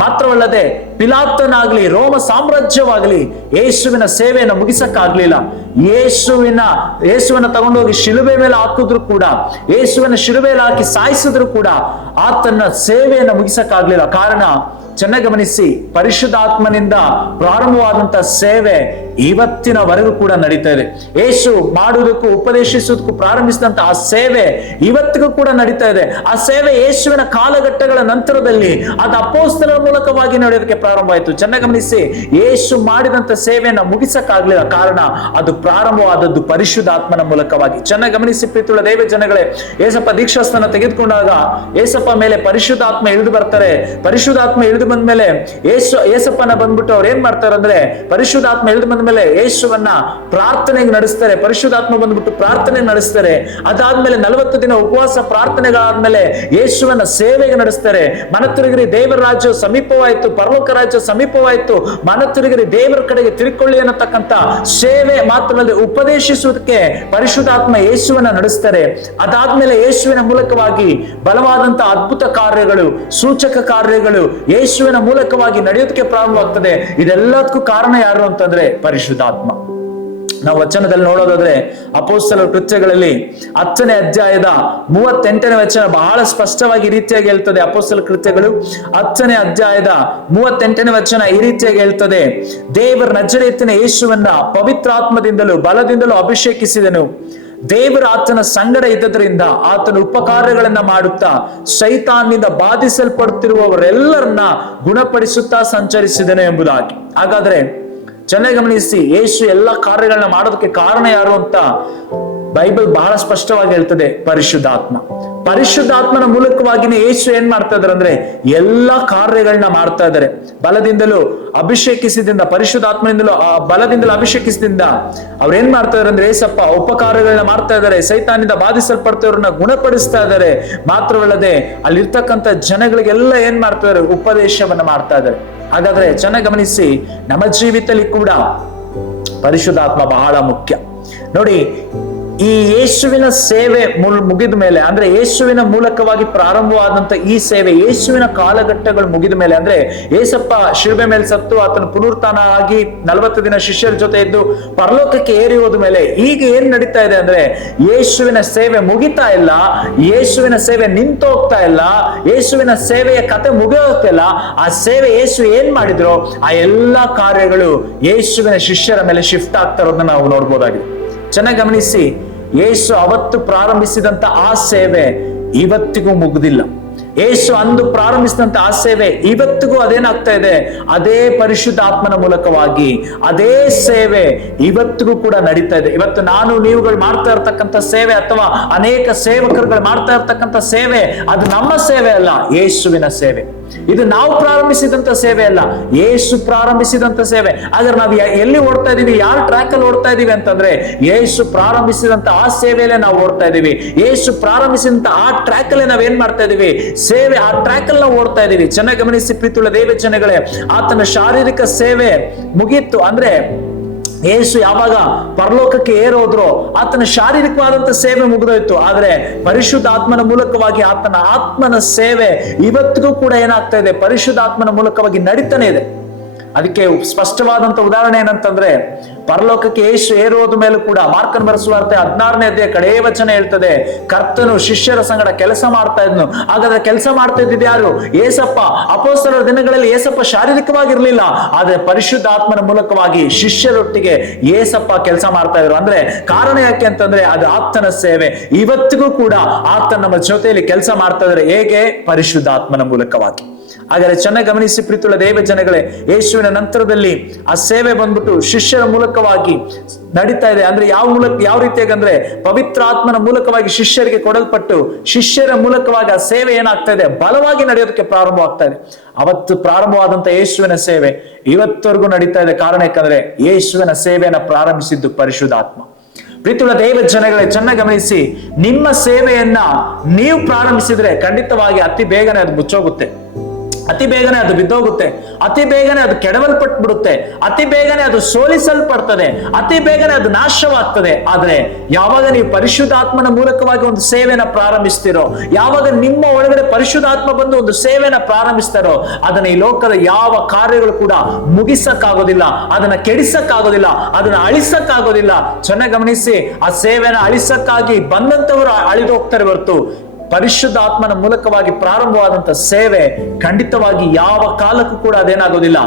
ಮಾತ್ರವಲ್ಲದೆ ಪಿಲಾತನಾಗ್ಲಿ, ರೋಮ ಸಾಮ್ರಾಜ್ಯವಾಗಲಿ ಯೇಸುವಿನ ಸೇವೆಯನ್ನು ಮುಗಿಸಕ್ಕಾಗ್ಲಿಲ್ಲ. ಯೇಸುವನ್ನ ತಗೊಂಡೋಗಿ ಶಿಲುಬೆ ಮೇಲೆ ಹಾಕಿದ್ರು ಕೂಡ, ಯೇಸುವಿನ ಶಿಲುಬೆಯಲ್ಲಿ ಹಾಕಿ ಸಾಯಿಸಿದ್ರು ಕೂಡ ಆತನ ಸೇವೆಯನ್ನು ಮುಗಿಸಕ್ಕಾಗ್ಲಿಲ್ಲ. ಕಾರಣ ಚೆನ್ನಾಗಿ ಗಮನಿಸಿ, ಪರಿಶುದ್ಧಾತ್ಮನಿಂದ ಪ್ರಾರಂಭವಾದಂತಹ ಸೇವೆ ಇವತ್ತಿನವರೆಗೂ ಕೂಡ ನಡೀತಾ ಇದೆ. ಯೇಸು ಮಾಡುವುದಕ್ಕೂ ಉಪದೇಶಿಸುವುದಕ್ಕೂ ಪ್ರಾರಂಭಿಸಿದಂತ ಆ ಸೇವೆ ಇವತ್ತಿಗೂ ಕೂಡ ನಡೀತಾ ಇದೆ. ಆ ಸೇವೆ ಯೇಸುವಿನ ಕಾಲಘಟ್ಟಗಳ ನಂತರದಲ್ಲಿ ಅದು ಅಪೊಸ್ತಲರ ಮೂಲಕವಾಗಿ ನಡೆಯೋದಕ್ಕೆ ಪ್ರಾರಂಭ ಆಯಿತು. ಚೆನ್ನಾಗಿ ಗಮನಿಸಿ, ಯೇಸು ಮಾಡಿದಂತ ಸೇವೆಯನ್ನ ಮುಗಿಸಕ್ಕಾಗ್ಲಿಲ್ಲ. ಕಾರಣ ಅದು ಪ್ರಾರಂಭವಾದದ್ದು ಪರಿಶುದ್ಧಾತ್ಮನ ಮೂಲಕವಾಗಿ. ಚೆನ್ನಾಗಿ ಗಮನಿಸಿ ಪ್ರೀತಿಯುಳ್ಳ ದೈವ ಜನಗಳೇ, ಯೇಸಪ್ಪ ದೀಕ್ಷಾಸ್ನಾನ ತೆಗೆದುಕೊಂಡಾಗ ಯೇಸಪ್ಪ ಮೇಲೆ ಪರಿಶುದ್ಧಾತ್ಮ ಇಳಿದು ಬರ್ತಾರೆ. ಪರಿಶುದ್ಧಾತ್ಮ ಇಳಿದು ಬಂದ್ಮೇಲೆ ಯೇಸಪ್ಪನ ಬಂದ್ಬಿಟ್ಟು ಅವ್ರು ಏನ್ ಮಾಡ್ತಾರೆ ಅಂದ್ರೆ, ಪರಿಶುದ್ಧಾತ್ಮ ಇಳಿದು ಬಂದ ಮೇಲೆ ಯೇಸುವನ್ನ ಪ್ರಾರ್ಥನೆಗೆ ನಡೆಸ್ತಾರೆ. ಪರಿಶುದ್ಧಾತ್ಮ ಬಂದ್ಬಿಟ್ಟು ಪ್ರಾರ್ಥನೆ ನಡೆಸ್ತಾರೆ. ಅದಾದ್ಮೇಲೆ 40 ದಿನ ಉಪವಾಸ ಪ್ರಾರ್ಥನೆಗಳಾದ್ಮೇಲೆ ಯೇಸುವನ್ನ ಸೇವೆಗೆ ನಡೆಸ್ತಾರೆ. ಮನತಿರುಗಿರಿ, ದೇವರ ರಾಜ್ಯ ಸಮೀಪವಾಯಿತು, ಪರಲೋಕ ರಾಜ್ಯ ಸಮೀಪವಾಯಿತು, ಮನತಿರುಗಿರಿ, ದೇವರ ಕಡೆಗೆ ತಿರುಕೊಳ್ಳಿ ಅನ್ನತಕ್ಕಂತ ಸೇವೆ ಮಾತ್ರವಲ್ಲದೆ ಉಪದೇಶಿಸುವುದಕ್ಕೆ ಪರಿಶುದ್ಧಾತ್ಮ ಯೇಸುವನ್ನ ನಡೆಸ್ತಾರೆ. ಅದಾದ್ಮೇಲೆ ಯೇಸುವಿನ ಮೂಲಕವಾಗಿ ಬಲವಾದಂತ ಅದ್ಭುತ ಕಾರ್ಯಗಳು, ಸೂಚಕ ಕಾರ್ಯಗಳು ಯೇಸುವಿನ ಮೂಲಕವಾಗಿ ನಡೆಯೋದಕ್ಕೆ ಪ್ರಾರಂಭವಾಗ್ತದೆ. ಇದೆಲ್ಲದಕ್ಕೂ ಕಾರಣ ಯಾರು ಅಂತಂದ್ರೆ ಪರಿಶುದ್ಧಾತ್ಮ. ನಾವು ವಚನದಲ್ಲಿ ನೋಡೋದಾದ್ರೆ ಅಪೊಸ್ತಲರ ಕೃತ್ಯಗಳಲ್ಲಿ 10ನೇ ಅಧ್ಯಾಯದ 38ನೇ ವಚನ ಬಹಳ ಸ್ಪಷ್ಟವಾಗಿ ಈ ರೀತಿಯಾಗಿ ಹೇಳ್ತದೆ. ಅಪೊಸ್ತಲರ ಕೃತ್ಯಗಳು 10ನೇ ಅಧ್ಯಾಯದ 38ನೇ ವಚನ ಈ ರೀತಿಯಾಗಿ ಹೇಳ್ತದೆ, ದೇವರ ನಜರೇತಿನ ಯೇಸುವನ್ನ ಪವಿತ್ರಾತ್ಮದಿಂದಲೂ ಬಲದಿಂದಲೂ ಅಭಿಷೇಕಿಸಿದನು. ದೇವರು ಆತನ ಸಂಗಡ ಇದ್ದದರಿಂದ ಆತನ ಉಪಕಾರ್ಯಗಳನ್ನ ಮಾಡುತ್ತಾ ಸೈತಾನ್ನಿಂದ ಬಾಧಿಸಲ್ಪಡುತ್ತಿರುವವರೆಲ್ಲರನ್ನ ಗುಣಪಡಿಸುತ್ತಾ ಸಂಚರಿಸಿದನು ಎಂಬುದಾಗಿ. ಹಾಗಾದ್ರೆ ಚೆನ್ನಾಗಿ ಗಮನಿಸಿ, ಯೇಸು ಎಲ್ಲಾ ಕಾರ್ಯಗಳನ್ನ ಮಾಡೋದಕ್ಕೆ ಕಾರಣ ಯಾರು ಅಂತ ಬೈಬಲ್ ಬಹಳ ಸ್ಪಷ್ಟವಾಗಿ ಹೇಳ್ತದೆ, ಪರಿಶುದ್ಧಾತ್ಮ. ಪರಿಶುದ್ಧಾತ್ಮನ ಮೂಲಕವಾಗಿನೇ ಯೇಸು ಏನ್ ಮಾಡ್ತಾ ಇದಾರೆ ಅಂದ್ರೆ ಎಲ್ಲಾ ಕಾರ್ಯಗಳನ್ನ ಮಾಡ್ತಾ ಇದ್ದಾರೆ. ಬಲದಿಂದಲೂ ಅಭಿಷೇಕಿಸಿದಿಂದ, ಪರಿಶುದ್ಧಾತ್ಮನಿಂದಲೂ ಬಲದಿಂದಲೂ ಅಭಿಷೇಕಿಸಿದಿಂದ ಅವ್ರು ಏನ್ ಮಾಡ್ತಾ ಇದಾರೆ ಅಂದ್ರೆ ಏಸಪ್ಪ ಉಪಕಾರಗಳನ್ನ ಮಾಡ್ತಾ ಇದ್ದಾರೆ, ಸೈತಾನಿಂದ ಬಾಧಿಸಲ್ಪಡ್ತವ್ರನ್ನ ಗುಣಪಡಿಸ್ತಾ ಇದ್ದಾರೆ. ಮಾತ್ರವಲ್ಲದೆ ಅಲ್ಲಿರ್ತಕ್ಕಂಥ ಜನಗಳಿಗೆಲ್ಲ ಏನ್ ಮಾಡ್ತಾ ಇದ್ದಾರೆ, ಉಪದೇಶವನ್ನ ಮಾಡ್ತಾ ಇದ್ದಾರೆ. ಹಾಗಾದ್ರೆ ಚೆನ್ನಾಗಿ ಗಮನಿಸಿ, ನಮ್ಮ ಜೀವಿತದಲ್ಲಿ ಕೂಡ ಪರಿಶುದ್ಧಾತ್ಮ ಬಹಳ ಮುಖ್ಯ. ನೋಡಿ, ಈ ಯೇಸುವಿನ ಸೇವೆ ಮುಗಿದ ಮೇಲೆ, ಅಂದ್ರೆ ಯೇಸುವಿನ ಮೂಲಕವಾಗಿ ಪ್ರಾರಂಭವಾದಂತ ಈ ಸೇವೆ, ಯೇಸುವಿನ ಕಾಲಘಟ್ಟಗಳು ಮುಗಿದ ಮೇಲೆ, ಅಂದ್ರೆ ಏಸಪ್ಪ ಶಿಲುಬೆ ಮೇಲೆ ಸತ್ತು ಆತನ ಪುನರುತ್ಥಾನ ಆಗಿ 40 ದಿನ ಶಿಷ್ಯರ ಜೊತೆ ಇದ್ದು ಪರಲೋಕಕ್ಕೆ ಏರಿ ಹೋದ ಮೇಲೆ ಈಗ ಏನ್ ನಡೀತಾ ಇದೆ ಅಂದ್ರೆ ಯೇಸುವಿನ ಸೇವೆ ಮುಗಿತಾ ಇಲ್ಲ, ಯೇಸುವಿನ ಸೇವೆ ನಿಂತು ಹೋಗ್ತಾ ಇಲ್ಲ, ಯೇಸುವಿನ ಸೇವೆಯ ಕತೆ ಮುಗಿಯೋಗ್ತಾ ಇಲ್ಲ. ಆ ಸೇವೆ ಯೇಸು ಏನ್ ಮಾಡಿದ್ರು ಆ ಎಲ್ಲಾ ಕಾರ್ಯಗಳು ಯೇಸುವಿನ ಶಿಷ್ಯರ ಮೇಲೆ ಶಿಫ್ಟ್ ಆಗ್ತಾ ಇರೋದನ್ನ ನಾವು ನೋಡ್ಬೋದಾಗಿದೆ. ಚೆನ್ನಾಗಿ ಗಮನಿಸಿ, ಯೇಸು ಅವತ್ತು ಪ್ರಾರಂಭಿಸಿದಂತ ಆ ಸೇವೆ ಇವತ್ತಿಗೂ ಮುಗುದಿಲ್ಲ. ಯೇಸು ಅಂದು ಪ್ರಾರಂಭಿಸಿದಂತ ಆ ಸೇವೆ ಇವತ್ತಿಗೂ ಅದೇನಾಗ್ತಾ ಇದೆ, ಅದೇ ಪರಿಶುದ್ಧ ಆತ್ಮನ ಮೂಲಕವಾಗಿ ಅದೇ ಸೇವೆ ಇವತ್ತಿಗೂ ಕೂಡ ನಡೀತಾ ಇದೆ. ಇವತ್ತು ನಾನು ನೀವುಗಳು ಮಾಡ್ತಾ ಇರ್ತಕ್ಕಂಥ ಸೇವೆ ಅಥವಾ ಅನೇಕ ಸೇವಕರುಗಳು ಮಾಡ್ತಾ ಇರ್ತಕ್ಕಂಥ ಸೇವೆ ಅದು ನಮ್ಮ ಸೇವೆ ಅಲ್ಲ, ಯೇಸುವಿನ ಸೇವೆ. ಇದು ನಾವು ಪ್ರಾರಂಭಿಸಿದಂತ ಸೇವೆ ಅಲ್ಲ, ಯೇಸು ಪ್ರಾರಂಭಿಸಿದಂತ ಸೇವೆ. ಹಾಗಾದ್ರೆ ನಾವು ಎಲ್ಲಿ ಓಡ್ತಾ ಇದೀವಿ, ಯಾರ ಟ್ರ್ಯಾಕ್ ಅಲ್ಲಿ ಓಡ್ತಾ ಇದೀವಿ ಅಂತಂದ್ರೆ ಯೇಸು ಪ್ರಾರಂಭಿಸಿದಂತ ಆ ಸೇವೆಯಲ್ಲೇ ನಾವು ಓಡ್ತಾ ಇದೀವಿ. ಯೇಸು ಪ್ರಾರಂಭಿಸಿದಂತ ಆ ಟ್ರ್ಯಾಕ್ ಅಲ್ಲೇ ನಾವ್ ಏನ್ ಮಾಡ್ತಾ ಇದೀವಿ, ಸೇವೆ ಆ ಟ್ರ್ಯಾಕ್ ಅಲ್ಲಿ ನಾವು ಓಡ್ತಾ ಇದೀವಿ. ಚೆನ್ನಾಗಿ ಗಮನಿಸಿ ಪ್ರೀತಿಯುಳ್ಳ ದೇವಜನಗಳೇ, ಆತನ ಶಾರೀರಿಕ ಸೇವೆ ಮುಗೀತು ಅಂದ್ರೆ ಯೇಸು ಯಾವಾಗ ಪರಲೋಕಕ್ಕೆ ಏರೋದ್ರೋ ಆತನ ಶಾರೀರಿಕವಾದಂತ ಸೇವೆ ಮುಗಿದೋಯ್ತು. ಆದ್ರೆ ಪರಿಶುದ್ಧ ಆತ್ಮನ ಮೂಲಕವಾಗಿ ಆತನ ಆತ್ಮನ ಸೇವೆ ಇವತ್ತಿಗೂ ಕೂಡ ಏನಾಗ್ತಾ ಇದೆ, ಪರಿಶುದ್ಧ ಆತ್ಮನ ಮೂಲಕವಾಗಿ ನಡೀತಾನೆ ಇದೆ. ಅದಕ್ಕೆ ಸ್ಪಷ್ಟವಾದಂತ ಉದಾಹರಣೆ ಏನಂತಂದ್ರೆ, ಪರಲೋಕಕ್ಕೆ ಯೇಸು ಏರೋದ ಮೇಲೂ ಕೂಡ ಮಾರ್ಕನ ಬರೆಸುವಾರ್ತೆ 16ನೇ ಅಧ್ಯಾಯ ಕಡೇ ವಚನ ಹೇಳ್ತದೆ, ಕರ್ತನು ಶಿಷ್ಯರ ಸಂಗಡ ಕೆಲಸ ಮಾಡ್ತಾ ಇದ್ನು. ಹಾಗಾದ್ರೆ ಕೆಲಸ ಮಾಡ್ತಾ ಇದ್ದಿದ್ದು ಯಾರು? ಏಸಪ್ಪ. ಅಪೊಸ್ತಲರ ದಿನಗಳಲ್ಲಿ ಏಸಪ್ಪ ಶಾರೀರಿಕವಾಗಿರ್ಲಿಲ್ಲ, ಆದ್ರೆ ಪರಿಶುದ್ಧ ಆತ್ಮನ ಮೂಲಕವಾಗಿ ಶಿಷ್ಯರೊಟ್ಟಿಗೆ ಏಸಪ್ಪ ಕೆಲಸ ಮಾಡ್ತಾ ಇದ್ರು. ಅಂದ್ರೆ ಕಾರಣ ಯಾಕೆ ಅಂತಂದ್ರೆ ಅದು ಆತನ ಸೇವೆ. ಇವತ್ತಿಗೂ ಕೂಡ ಆತ ನಮ್ಮ ಜೊತೆಯಲ್ಲಿ ಕೆಲಸ ಮಾಡ್ತಾ ಇದ್ದಾರೆ. ಹೇಗೆ? ಪರಿಶುದ್ಧ ಆತ್ಮನ ಮೂಲಕವಾಗಿ. ಹಾಗಾದ್ರೆ ಚೆನ್ನಾಗಿ ಗಮನಿಸಿ ಪ್ರೀತಿಯುಳ್ಳ ದೇವ ಜನಗಳೇ, ಯೇಸುವಿನ ನಂತರದಲ್ಲಿ ಆ ಸೇವೆ ಬಂದ್ಬಿಟ್ಟು ಶಿಷ್ಯರ ಮೂಲಕವಾಗಿ ನಡೀತಾ ಇದೆ. ಅಂದ್ರೆ ಯಾವ ರೀತಿಯಾಗಿ ಅಂದ್ರೆ ಪವಿತ್ರ ಆತ್ಮನ ಮೂಲಕವಾಗಿ ಶಿಷ್ಯರಿಗೆ ಕೊಡಲ್ಪಟ್ಟು ಶಿಷ್ಯರ ಮೂಲಕವಾಗಿ ಆ ಸೇವೆ ಏನಾಗ್ತಾ ಇದೆ, ಬಲವಾಗಿ ನಡೆಯೋದಕ್ಕೆ ಪ್ರಾರಂಭ ಆಗ್ತಾ ಇದೆ. ಅವತ್ತು ಪ್ರಾರಂಭವಾದಂತ ಯೇಸುವಿನ ಸೇವೆ ಇವತ್ತವರೆಗೂ ನಡೀತಾ ಇದೆ. ಕಾರಣ ಯಾಕಂದ್ರೆ ಯೇಸುವಿನ ಸೇವೆಯನ್ನ ಪ್ರಾರಂಭಿಸಿದ್ದು ಪರಿಶುದ್ಧಾತ್ಮ. ಪ್ರೀತಿಯುಳ್ಳ ದೇವ ಜನಗಳೇ, ಚೆನ್ನಾಗಿ ಗಮನಿಸಿ, ನಿಮ್ಮ ಸೇವೆಯನ್ನ ನೀವು ಪ್ರಾರಂಭಿಸಿದ್ರೆ ಖಂಡಿತವಾಗಿ ಅತಿ ಬೇಗನೆ ಅದು ಮುಚ್ಚೋಗುತ್ತೆ, ಅತಿ ಬೇಗನೆ ಅದು ಬಿದ್ದೋಗುತ್ತೆ, ಅತಿ ಬೇಗನೆ ಅದು ಕೆಡವಲ್ಪಟ್ಬಿಡುತ್ತೆ, ಅತಿ ಬೇಗನೆ ಅದು ಸೋಲಿಸಲ್ಪಡ್ತದೆ, ಅತಿ ಬೇಗನೆ ಅದು ನಾಶವಾಗ್ತದೆ. ಆದ್ರೆ ಯಾವಾಗ ನೀವು ಪರಿಶುದ್ಧಾತ್ಮನ ಮೂಲಕವಾಗಿ ಒಂದು ಸೇವೆನ ಪ್ರಾರಂಭಿಸ್ತಿರೋ, ಯಾವಾಗ ನಿಮ್ಮ ಒಳಗಡೆ ಪರಿಶುದ್ಧಾತ್ಮ ಬಂದು ಒಂದು ಸೇವೆನ ಪ್ರಾರಂಭಿಸ್ತಾರೋ, ಅದನ್ನ ಈ ಲೋಕದ ಯಾವ ಕಾರ್ಯಗಳು ಕೂಡ ಮುಗಿಸಕ್ಕಾಗೋದಿಲ್ಲ, ಅದನ್ನ ಕೆಡಿಸಕ್ಕಾಗೋದಿಲ್ಲ, ಅದನ್ನ ಅಳಿಸಕ್ಕಾಗೋದಿಲ್ಲ. ಚೆನ್ನಾಗಿ ಗಮನಿಸಿ, ಆ ಸೇವೆನ ಅಳಿಸಕ್ಕಾಗಿ ಬಂದಂತವರು ಅಳಿದು ಹೋಗ್ತಾರೆ ಹೊರತು ಪರಿಶುದ್ಧ ಆತ್ಮನ ಮೂಲಕವಾಗಿ ಪ್ರಾರಂಭವಾದಂತ ಸೇವೆ ಖಂಡಿತವಾಗಿ ಯಾವ ಕಾಲಕ್ಕೂ ಕೂಡ ಅದೇನಾಗೋದಿಲ್ಲ,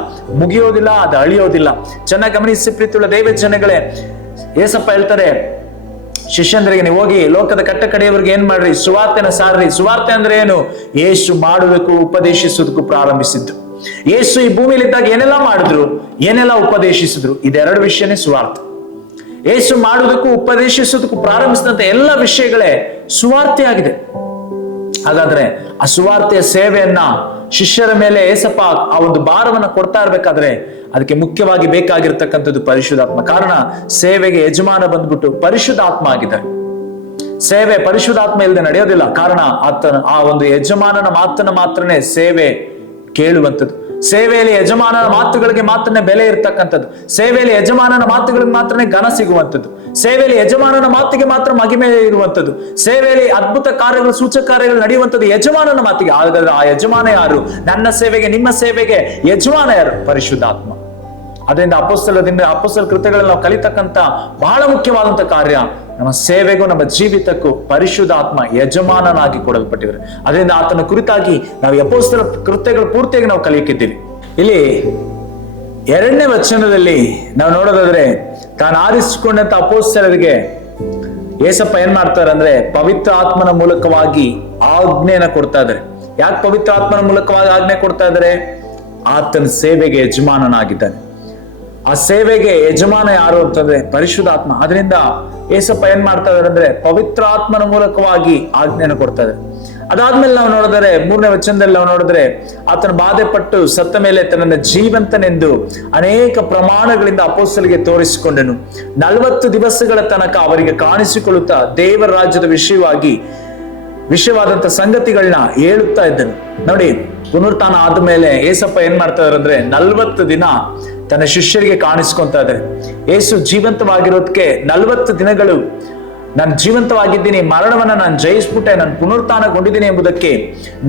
ಮುಗಿಯೋದಿಲ್ಲ, ಅದು ಅಳಿಯೋದಿಲ್ಲ. ಚೆನ್ನಾಗಿ ಗಮನಿಸಿ ಪ್ರೀತಿಯುಳ್ಳ ದೇವ ಜನಗಳೇ, ಏಸಪ್ಪ ಹೇಳ್ತಾರೆ ಶಿಷ್ಯಂದ್ರಿಗೆ, ನೀವು ಹೋಗಿ ಲೋಕದ ಕಟ್ಟ ಕಡೆಯವರಿಗೆ ಏನ್ ಮಾಡ್ರಿ, ಸುವಾರ್ತೆನ ಸಾರ್ರಿ. ಸುವಾರ್ತೆ ಅಂದ್ರೆ ಏನು? ಯೇಸು ಮಾಡುವುದಕ್ಕೂ ಉಪದೇಶಿಸುವುದಕ್ಕೂ ಪ್ರಾರಂಭಿಸಿದ್ದು. ಯೇಸು ಈ ಭೂಮಿಲಿದ್ದಾಗ ಏನೆಲ್ಲ ಮಾಡಿದ್ರು, ಏನೆಲ್ಲ ಉಪದೇಶಿಸಿದ್ರು, ಇದೆರಡು ವಿಷಯನೇ ಸುವಾರ್ತೆ. ಯೇಸು ಮಾಡುವುದಕ್ಕೂ ಉಪದೇಶಿಸುವುದಕ್ಕೂ ಪ್ರಾರಂಭಿಸಿದಂತ ಎಲ್ಲ ವಿಷಯಗಳೇ ಸುವಾರ್ತೆ ಆಗಿದೆ. ಹಾಗಾದ್ರೆ ಆ ಸುವಾರ್ತೆಯ ಸೇವೆಯನ್ನ ಶಿಷ್ಯರ ಮೇಲೆ ಏಸಪ್ಪ ಆ ಒಂದು ಭಾರವನ್ನ ಕೊಡ್ತಾ ಇರ್ಬೇಕಾದ್ರೆ ಅದಕ್ಕೆ ಮುಖ್ಯವಾಗಿ ಬೇಕಾಗಿರ್ತಕ್ಕಂಥದ್ದು ಪರಿಶುದ್ಧಾತ್ಮ. ಕಾರಣ ಸೇವೆಗೆ ಯಜಮಾನ ಬಂದ್ಬಿಟ್ಟು ಪರಿಶುದ್ಧಾತ್ಮ ಆಗಿದೆ. ಸೇವೆ ಪರಿಶುದ್ಧಾತ್ಮ ಇಲ್ಲದೆ ನಡೆಯೋದಿಲ್ಲ. ಕಾರಣ ಆ ಒಂದು ಯಜಮಾನನ ಮಾತನ್ನ ಮಾತ್ರನೇ ಸೇವೆ ಕೇಳುವಂಥದ್ದು. ಸೇವೆಯಲ್ಲಿ ಯಜಮಾನನ ಮಾತುಗಳಿಗೆ ಮಾತ್ರನೇ ಬೆಲೆ ಇರ್ತಕ್ಕಂಥದ್ದು. ಸೇವೆಯಲ್ಲಿ ಯಜಮಾನನ ಮಾತುಗಳಿಗೆ ಮಾತ್ರನೇ ಘನ ಸಿಗುವಂಥದ್ದು. ಸೇವೆಯಲ್ಲಿ ಯಜಮಾನನ ಮಾತಿಗೆ ಮಾತ್ರ ಮಹಿಮೆ ಇರುವಂಥದ್ದು. ಸೇವೆಯಲ್ಲಿ ಅದ್ಭುತ ಕಾರ್ಯಗಳು, ಸೂಚಕ ಕಾರ್ಯಗಳು ನಡೆಯುವಂಥದ್ದು ಯಜಮಾನನ ಮಾತಿಗೆ. ಹಾಗಾದ್ರೆ ಆ ಯಜಮಾನ ಯಾರು? ನನ್ನ ಸೇವೆಗೆ, ನಿಮ್ಮ ಸೇವೆಗೆ ಯಜಮಾನ ಯಾರು? ಪರಿಶುದ್ಧಾತ್ಮ. ಅದರಿಂದ ಅಪೊಸ್ತಲ ಕೃತ್ಯಗಳಲ್ಲಿ ನಾವು ಕಲಿತಕ್ಕಂತ ಬಹಳ ಮುಖ್ಯವಾದಂತ ಕಾರ್ಯ, ನಮ್ಮ ಸೇವೆಗೂ ನಮ್ಮ ಜೀವಿತಕ್ಕೂ ಪರಿಶುದ್ಧಾತ್ಮ ಯಜಮಾನನಾಗಿ ಕೊಡಲ್ಪಟ್ಟಿದ್ದಾರೆ. ಅದರಿಂದ ಆತನ ಕುರಿತಾಗಿ ನಾವು ಅಪೊಸ್ತಲ ಕೃತ್ಯಗಳು ಪೂರ್ತಿಯಾಗಿ ನಾವು ಕಲಿಯುತ್ತಿದ್ದೀವಿ. ಇಲ್ಲಿ 2ನೇ ವಚನದಲ್ಲಿ ನಾವು ನೋಡೋದಾದ್ರೆ, ತಾನು ಆರಿಸಿಕೊಂಡಂತ ಅಪೊಸ್ತಲರಿಗೆ ಏಸಪ್ಪ ಏನ್ ಮಾಡ್ತಾರೆ ಅಂದ್ರೆ ಪವಿತ್ರ ಆತ್ಮನ ಮೂಲಕವಾಗಿ ಆಜ್ಞೆಯನ್ನ ಕೊಡ್ತಾ ಇದ್ದಾರೆ. ಯಾಕೆ ಪವಿತ್ರ ಆತ್ಮನ ಮೂಲಕವಾಗಿ ಆಜ್ಞೆ ಕೊಡ್ತಾ ಇದ್ದಾರೆ? ಆತನ ಸೇವೆಗೆ ಯಜಮಾನನಾಗಿದ್ದಾನೆ. ಆ ಸೇವೆಗೆ ಯಜಮಾನ ಯಾರು ಅಂತಂದ್ರೆ ಪರಿಶುದ್ಧಾತ್ಮ. ಅದರಿಂದ ಏಸಪ್ಪ ಏನ್ ಮಾಡ್ತಾ ಇದಾರೆ ಅಂದ್ರೆ ಪವಿತ್ರ ಆತ್ಮನ ಮೂಲಕವಾಗಿ ಆಜ್ಞೆಯನ್ನು ಕೊಡ್ತಾ ಇದ್ದಾರೆ. ಅದಾದ್ಮೇಲೆ ನಾವು ನೋಡಿದರೆ 3ನೇ ವಚನದಲ್ಲಿ ನಾವು ನೋಡಿದ್ರೆ, ಆತನ ಬಾಧೆ ಪಟ್ಟು ಸತ್ತ ಮೇಲೆ ತನ್ನ ಜೀವಂತನೆಂದು ಅನೇಕ ಪ್ರಮಾಣಗಳಿಂದ ಅಪೊಸ್ತಲರಿಗೆ ತೋರಿಸಿಕೊಂಡನು. 40 ದಿವಸಗಳ ತನಕ ಅವರಿಗೆ ಕಾಣಿಸಿಕೊಳ್ಳುತ್ತಾ ದೇವರ ರಾಜ್ಯದ ವಿಷಯವಾದಂತ ಸಂಗತಿಗಳನ್ನ ಹೇಳುತ್ತಾ ಇದ್ದನು. ನೋಡಿ, ಪುನರುತ್ಥಾನ ಆದ್ಮೇಲೆ ಏಸಪ್ಪ ಏನ್ ಮಾಡ್ತಾ ಇದಾರೆ ಅಂದ್ರೆ 40 ದಿನ ತನ್ನ ಶಿಷ್ಯರಿಗೆ ಕಾಣಿಸ್ಕೊಂತಾ ಇದ್ದಾರೆ. ಏಸು ಜೀವಂತವಾಗಿರೋದಕ್ಕೆ 40 ದಿನಗಳು ನಾನು ಜೀವಂತವಾಗಿದ್ದೀನಿ, ಮರಣವನ್ನ ನಾನು ಜಯಿಸ್ಬಿಟ್ಟೆ, ನಾನು ಪುನರುತ್ಥಾನಗೊಂಡಿದ್ದೀನಿ ಎಂಬುದಕ್ಕೆ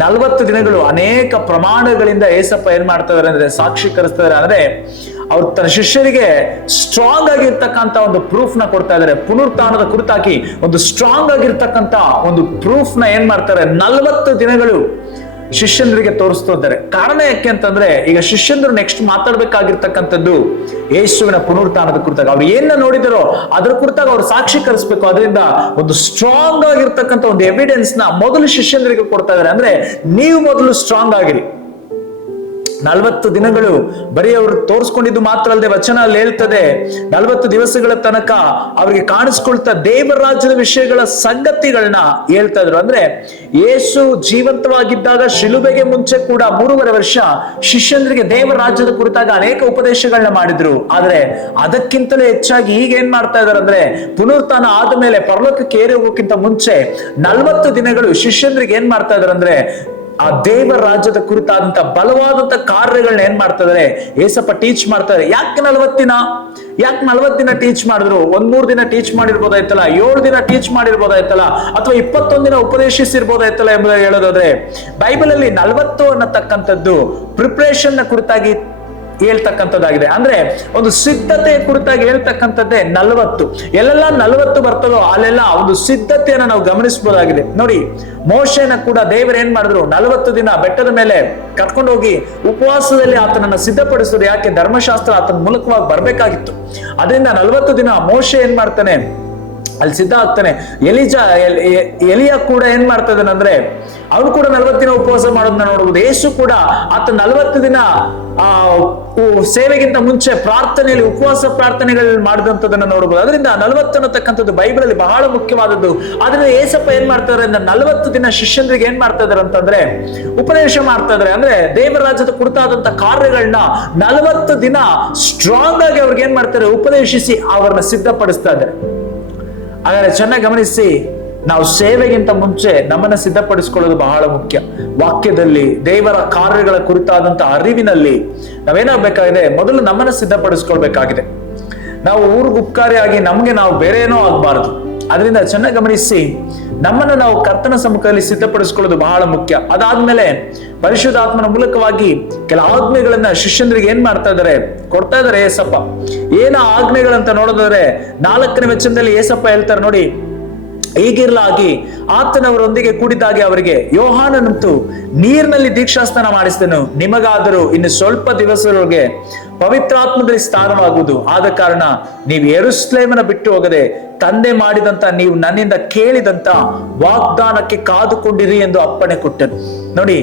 40 ದಿನಗಳು ಅನೇಕ ಪ್ರಮಾಣಗಳಿಂದ ಏಸಪ್ಪ ಏನ್ ಮಾಡ್ತಾ ಇದಾರೆ ಅಂದ್ರೆ ಸಾಕ್ಷೀಕರಿಸ್ತಾ ಇದಾರೆ. ಅಂದ್ರೆ ಅವ್ರು ತನ್ನ ಶಿಷ್ಯರಿಗೆ ಸ್ಟ್ರಾಂಗ್ ಆಗಿರ್ತಕ್ಕಂಥ ಒಂದು ಪ್ರೂಫ್ ನ ಕೊಡ್ತಾ ಇದಾರೆ. ಪುನರುತ್ಥಾನದ ಕುರಿತಾಗಿ ಒಂದು ಸ್ಟ್ರಾಂಗ್ ಆಗಿರ್ತಕ್ಕಂಥ ಒಂದು ಪ್ರೂಫ್ ನ ಏನ್ ಮಾಡ್ತಾರೆ 40 ದಿನಗಳು ಶಿಷ್ಯಂದ್ರಿಗೆ ತೋರಿಸ್ತಾ ಇದ್ದಾರೆ. ಕಾರಣ ಯಾಕೆ ಅಂತಂದ್ರೆ, ಈಗ ಶಿಷ್ಯಂದ್ರು ನೆಕ್ಸ್ಟ್ ಮಾತಾಡ್ಬೇಕಾಗಿರ್ತಕ್ಕಂಥದ್ದು ಯೇಸುವಿನ ಪುನರುತ್ಥಾನದ ಕುರಿತಾಗ. ಅವ್ರು ಏನ ನೋಡಿದಾರೋ ಅದ್ರ ಕುರಿತಾಗ ಅವ್ರು ಸಾಕ್ಷೀಕರಿಸಬೇಕು. ಅದರಿಂದ ಒಂದು ಸ್ಟ್ರಾಂಗ್ ಆಗಿರ್ತಕ್ಕಂಥ ಒಂದು ಎವಿಡೆನ್ಸ್ ನ ಮೊದಲು ಶಿಷ್ಯಂದ್ರಿಗೆ ಕೊಡ್ತಾ ಇದ್ದಾರೆ. ಅಂದ್ರೆ ನೀವು ಮೊದಲು ಸ್ಟ್ರಾಂಗ್ ಆಗಿರಿ. 40 ದಿನಗಳು ಬರೀ ಅವರು ತೋರಿಸ್ಕೊಂಡಿದ್ದು ಮಾತ್ರ ಅಲ್ಲದೆ ವಚನ ಅಲ್ಲಿ ಹೇಳ್ತದೆ 40 ದಿವಸಗಳ ತನಕ ಅವರಿಗೆ ಕಾಣಿಸ್ಕೊಳ್ತಾ ದೇವರ ರಾಜ್ಯದ ವಿಷಯಗಳ ಸಂಗತಿಗಳನ್ನ ಹೇಳ್ತಾ ಇದ್ರು. ಅಂದ್ರೆ ಯೇಸು ಜೀವಂತವಾಗಿದ್ದಾಗ ಶಿಲುಬೆಗೆ ಮುಂಚೆ ಕೂಡ 3.5 ವರ್ಷ ಶಿಷ್ಯಂದ್ರಿಗೆ ದೇವರ ರಾಜ್ಯದ ಕುರಿತಾಗ ಅನೇಕ ಉಪದೇಶಗಳನ್ನ ಮಾಡಿದ್ರು. ಆದ್ರೆ ಅದಕ್ಕಿಂತಲೇ ಹೆಚ್ಚಾಗಿ ಈಗ ಏನ್ ಮಾಡ್ತಾ ಇದಾರೆ ಅಂದ್ರೆ ಪುನರುತ್ಥಾನ ಆದ ಮೇಲೆ ಪರಲೋಕಕ್ಕೆ ಏರಿ ಹೋಗೋಕ್ಕಿಂತ ಮುಂಚೆ 40 ದಿನಗಳು ಶಿಷ್ಯಂದ್ರಿಗೆ ಏನ್ ಮಾಡ್ತಾ ಇದಾರೆ ಅಂದ್ರೆ ಆ ದೇವರ ರಾಜ್ಯದ ಕುರಿತಾದಂತ ಬಲವಾದಂತ ಕಾರ್ಯಗಳನ್ನ ಏನ್ ಮಾಡ್ತಾ ಇದಾರೆ ಏಸಪ್ಪ ಟೀಚ್ ಮಾಡ್ತಾರೆ. ಯಾಕೆ 40 ದಿನ ಟೀಚ್ ಮಾಡಿದ್ರು? 1-3 ದಿನ ಟೀಚ್ ಮಾಡಿರ್ಬೋದಾಯ್ತಲ್ಲ, 7 ದಿನ ಟೀಚ್ ಮಾಡಿರ್ಬೋದಾಯ್ತಲ್ಲ, ಅಥವಾ 21 ದಿನ ಉಪದೇಶಿಸಿರ್ಬೋದಾಯ್ತಲ್ಲ ಎಂಬುದಾಗಿ ಹೇಳೋದಾದ್ರೆ, ಬೈಬಲ್ ಅಲ್ಲಿ 40 ಅನ್ನತಕ್ಕಂಥದ್ದು ಪ್ರಿಪರೇಷನ್ ನ ಕುರಿತಾಗಿ ಹೇಳ್ತಕ್ಕಂಥದ್ದಾಗಿದೆ. ಅಂದ್ರೆ ಒಂದು ಸಿದ್ಧತೆ ಕುರಿತಾಗಿ ಹೇಳ್ತಕ್ಕಂಥದ್ದೇ 40. ಎಲ್ಲೆಲ್ಲ 40 ಬರ್ತದೋ ಅಲ್ಲೆಲ್ಲ ಒಂದು ಸಿದ್ಧತೆಯನ್ನ ನಾವು ಗಮನಿಸಬಹುದಾಗಿದೆ. ನೋಡಿ, ಮೋಶೆನ ಕೂಡ ದೇವರು ಏನ್ ಮಾಡಿದ್ರು 40 ದಿನ ಬೆಟ್ಟದ ಮೇಲೆ ಕರ್ಕೊಂಡು ಹೋಗಿ ಉಪವಾಸದಲ್ಲಿ ಆತನನ್ನ ಸಿದ್ಧಪಡಿಸಿದ್ರು. ಯಾಕೆ? ಧರ್ಮಶಾಸ್ತ್ರ ಆತನ ಮೂಲಕವಾಗಿ ಬರ್ಬೇಕಾಗಿತ್ತು. ಅದರಿಂದ 40 ದಿನ ಮೋಶೆ ಏನ್ ಮಾಡ್ತಾನೆ ಅಲ್ಲಿ ಸಿದ್ಧ ಆಗ್ತಾನೆ. ಎಲಿಯ ಕೂಡ ಏನ್ ಮಾಡ್ತಾ ಇದ್ದಾನೆ ಅಂದ್ರೆ ಅವನು ಕೂಡ 40 ದಿನ ಉಪವಾಸ ಮಾಡೋದನ್ನ ನೋಡಬಹುದು. ಯೇಸು ಕೂಡ ಆತ 40 ದಿನ ಸೇವೆಗಿಂತ ಮುಂಚೆ ಪ್ರಾರ್ಥನೆಯಲ್ಲಿ ಉಪವಾಸ ಪ್ರಾರ್ಥನೆಗಳಲ್ಲಿ ಮಾಡಿದಂಥದನ್ನ ನೋಡಬಹುದು. ಅದರಿಂದ 40 ಅನ್ನತಕ್ಕಂಥದ್ದು ಬೈಬಲ್ ಅಲ್ಲಿ ಬಹಳ ಮುಖ್ಯವಾದದ್ದು. ಆದ್ರಿಂದ ಏಸಪ್ಪ ಏನ್ ಮಾಡ್ತಾರೆ ಅಂದ್ರೆ 40 ದಿನ ಶಿಷ್ಯಂದ್ರಿಗೆ ಏನ್ ಮಾಡ್ತಾ ಇದಾರೆ ಅಂತಂದ್ರೆ ಉಪದೇಶ ಮಾಡ್ತಾ ಇದಾರೆ. ಅಂದ್ರೆ ದೇವರ ರಾಜ್ಯದ ಕುರಿತಾದಂತ ಕಾರ್ಯಗಳನ್ನ 40 ದಿನ ಸ್ಟ್ರಾಂಗ್ ಆಗಿ ಅವ್ರಿಗೆ ಏನ್ ಮಾಡ್ತಾರೆ ಉಪದೇಶಿಸಿ ಅವರನ್ನ ಸಿದ್ಧಪಡಿಸ್ತಾ ಇದ್ದಾರೆ. ಹಾಗಾದ್ರೆ ಚೆನ್ನಾಗಿ ಗಮನಿಸಿ, ನಾವು ಸೇವೆಗಿಂತ ಮುಂಚೆ ನಮ್ಮನ್ನ ಸಿದ್ಧಪಡಿಸಿಕೊಳ್ಳೋದು ಬಹಳ ಮುಖ್ಯ. ವಾಕ್ಯದಲ್ಲಿ ದೇವರ ಕಾರ್ಯಗಳ ಕುರಿತಾದಂತ ಅರಿವಿನಲ್ಲಿ ನಾವೇನಾಗಬೇಕಾಗಿದೆ, ಮೊದಲು ನಮ್ಮನ್ನ ಸಿದ್ಧಪಡಿಸ್ಕೊಳ್ಬೇಕಾಗಿದೆ. ನಾವು ಊರುಗುಪ್ಕಾರಿಯಾಗಿ ನಮ್ಗೆ ನಾವು ಬೇರೆ ಏನೋ ಆಗ್ಬಾರ್ದು. ಅದರಿಂದ ಚೆನ್ನಾಗಿ ಗಮನಿಸಿ, ನಮ್ಮನ್ನು ನಾವು ಕರ್ತನ ಸಮ್ಮುಖದಲ್ಲಿ ಸಿದ್ಧಪಡಿಸಿಕೊಳ್ಳೋದು ಬಹಳ ಮುಖ್ಯ. ಅದಾದ್ಮೇಲೆ ಪರಿಶುದ್ಧಾತ್ಮನ ಮೂಲಕವಾಗಿ ಕೆಲ ಆಜ್ಞೆಗಳನ್ನ ಶಿಷ್ಯಂದ್ರಿಗೆ ಏನ್ ಮಾಡ್ತಾ ಇದಾರೆ ಕೊಡ್ತಾ ಇದಾರೆ ಏಸಪ್ಪ. ಏನ ಆಜ್ಞೆಗಳಂತ ನೋಡೋದಾದ್ರೆ 4ನೇ ವಚನದಲ್ಲಿ ಏಸಪ್ಪ ಹೇಳ್ತಾರೆ ನೋಡಿ, ಹೀಗಿರ್ಲಾಗಿ ಆತನವರೊಂದಿಗೆ ಕೂಡಿದಾಗೆ ಅವರಿಗೆ ಯೋಹಾನನಂತೂ ನೀರಿನಲ್ಲಿ ದೀಕ್ಷಾಸ್ನಾನ ಮಾಡಿಸಿದನು, ನಿಮಗಾದರೂ ಇನ್ನು ಸ್ವಲ್ಪ ದಿವಸದೊಳಗೆ ಪವಿತ್ರಾತ್ಮದಲ್ಲಿ ಸ್ಥಾನವಾಗುವುದು. ಆದ ಕಾರಣ ನೀವು ಯೆರೂಸಲೇಮನ ಬಿಟ್ಟು ಹೋಗದೆ ತಂದೆ ಮಾಡಿದಂತ ನೀವು ನನ್ನಿಂದ ಕೇಳಿದಂತ ವಾಗ್ದಾನಕ್ಕೆ ಕಾದುಕೊಂಡಿರಿ ಎಂದು ಅಪ್ಪಣೆ ಕೊಟ್ಟನು. ನೋಡಿ,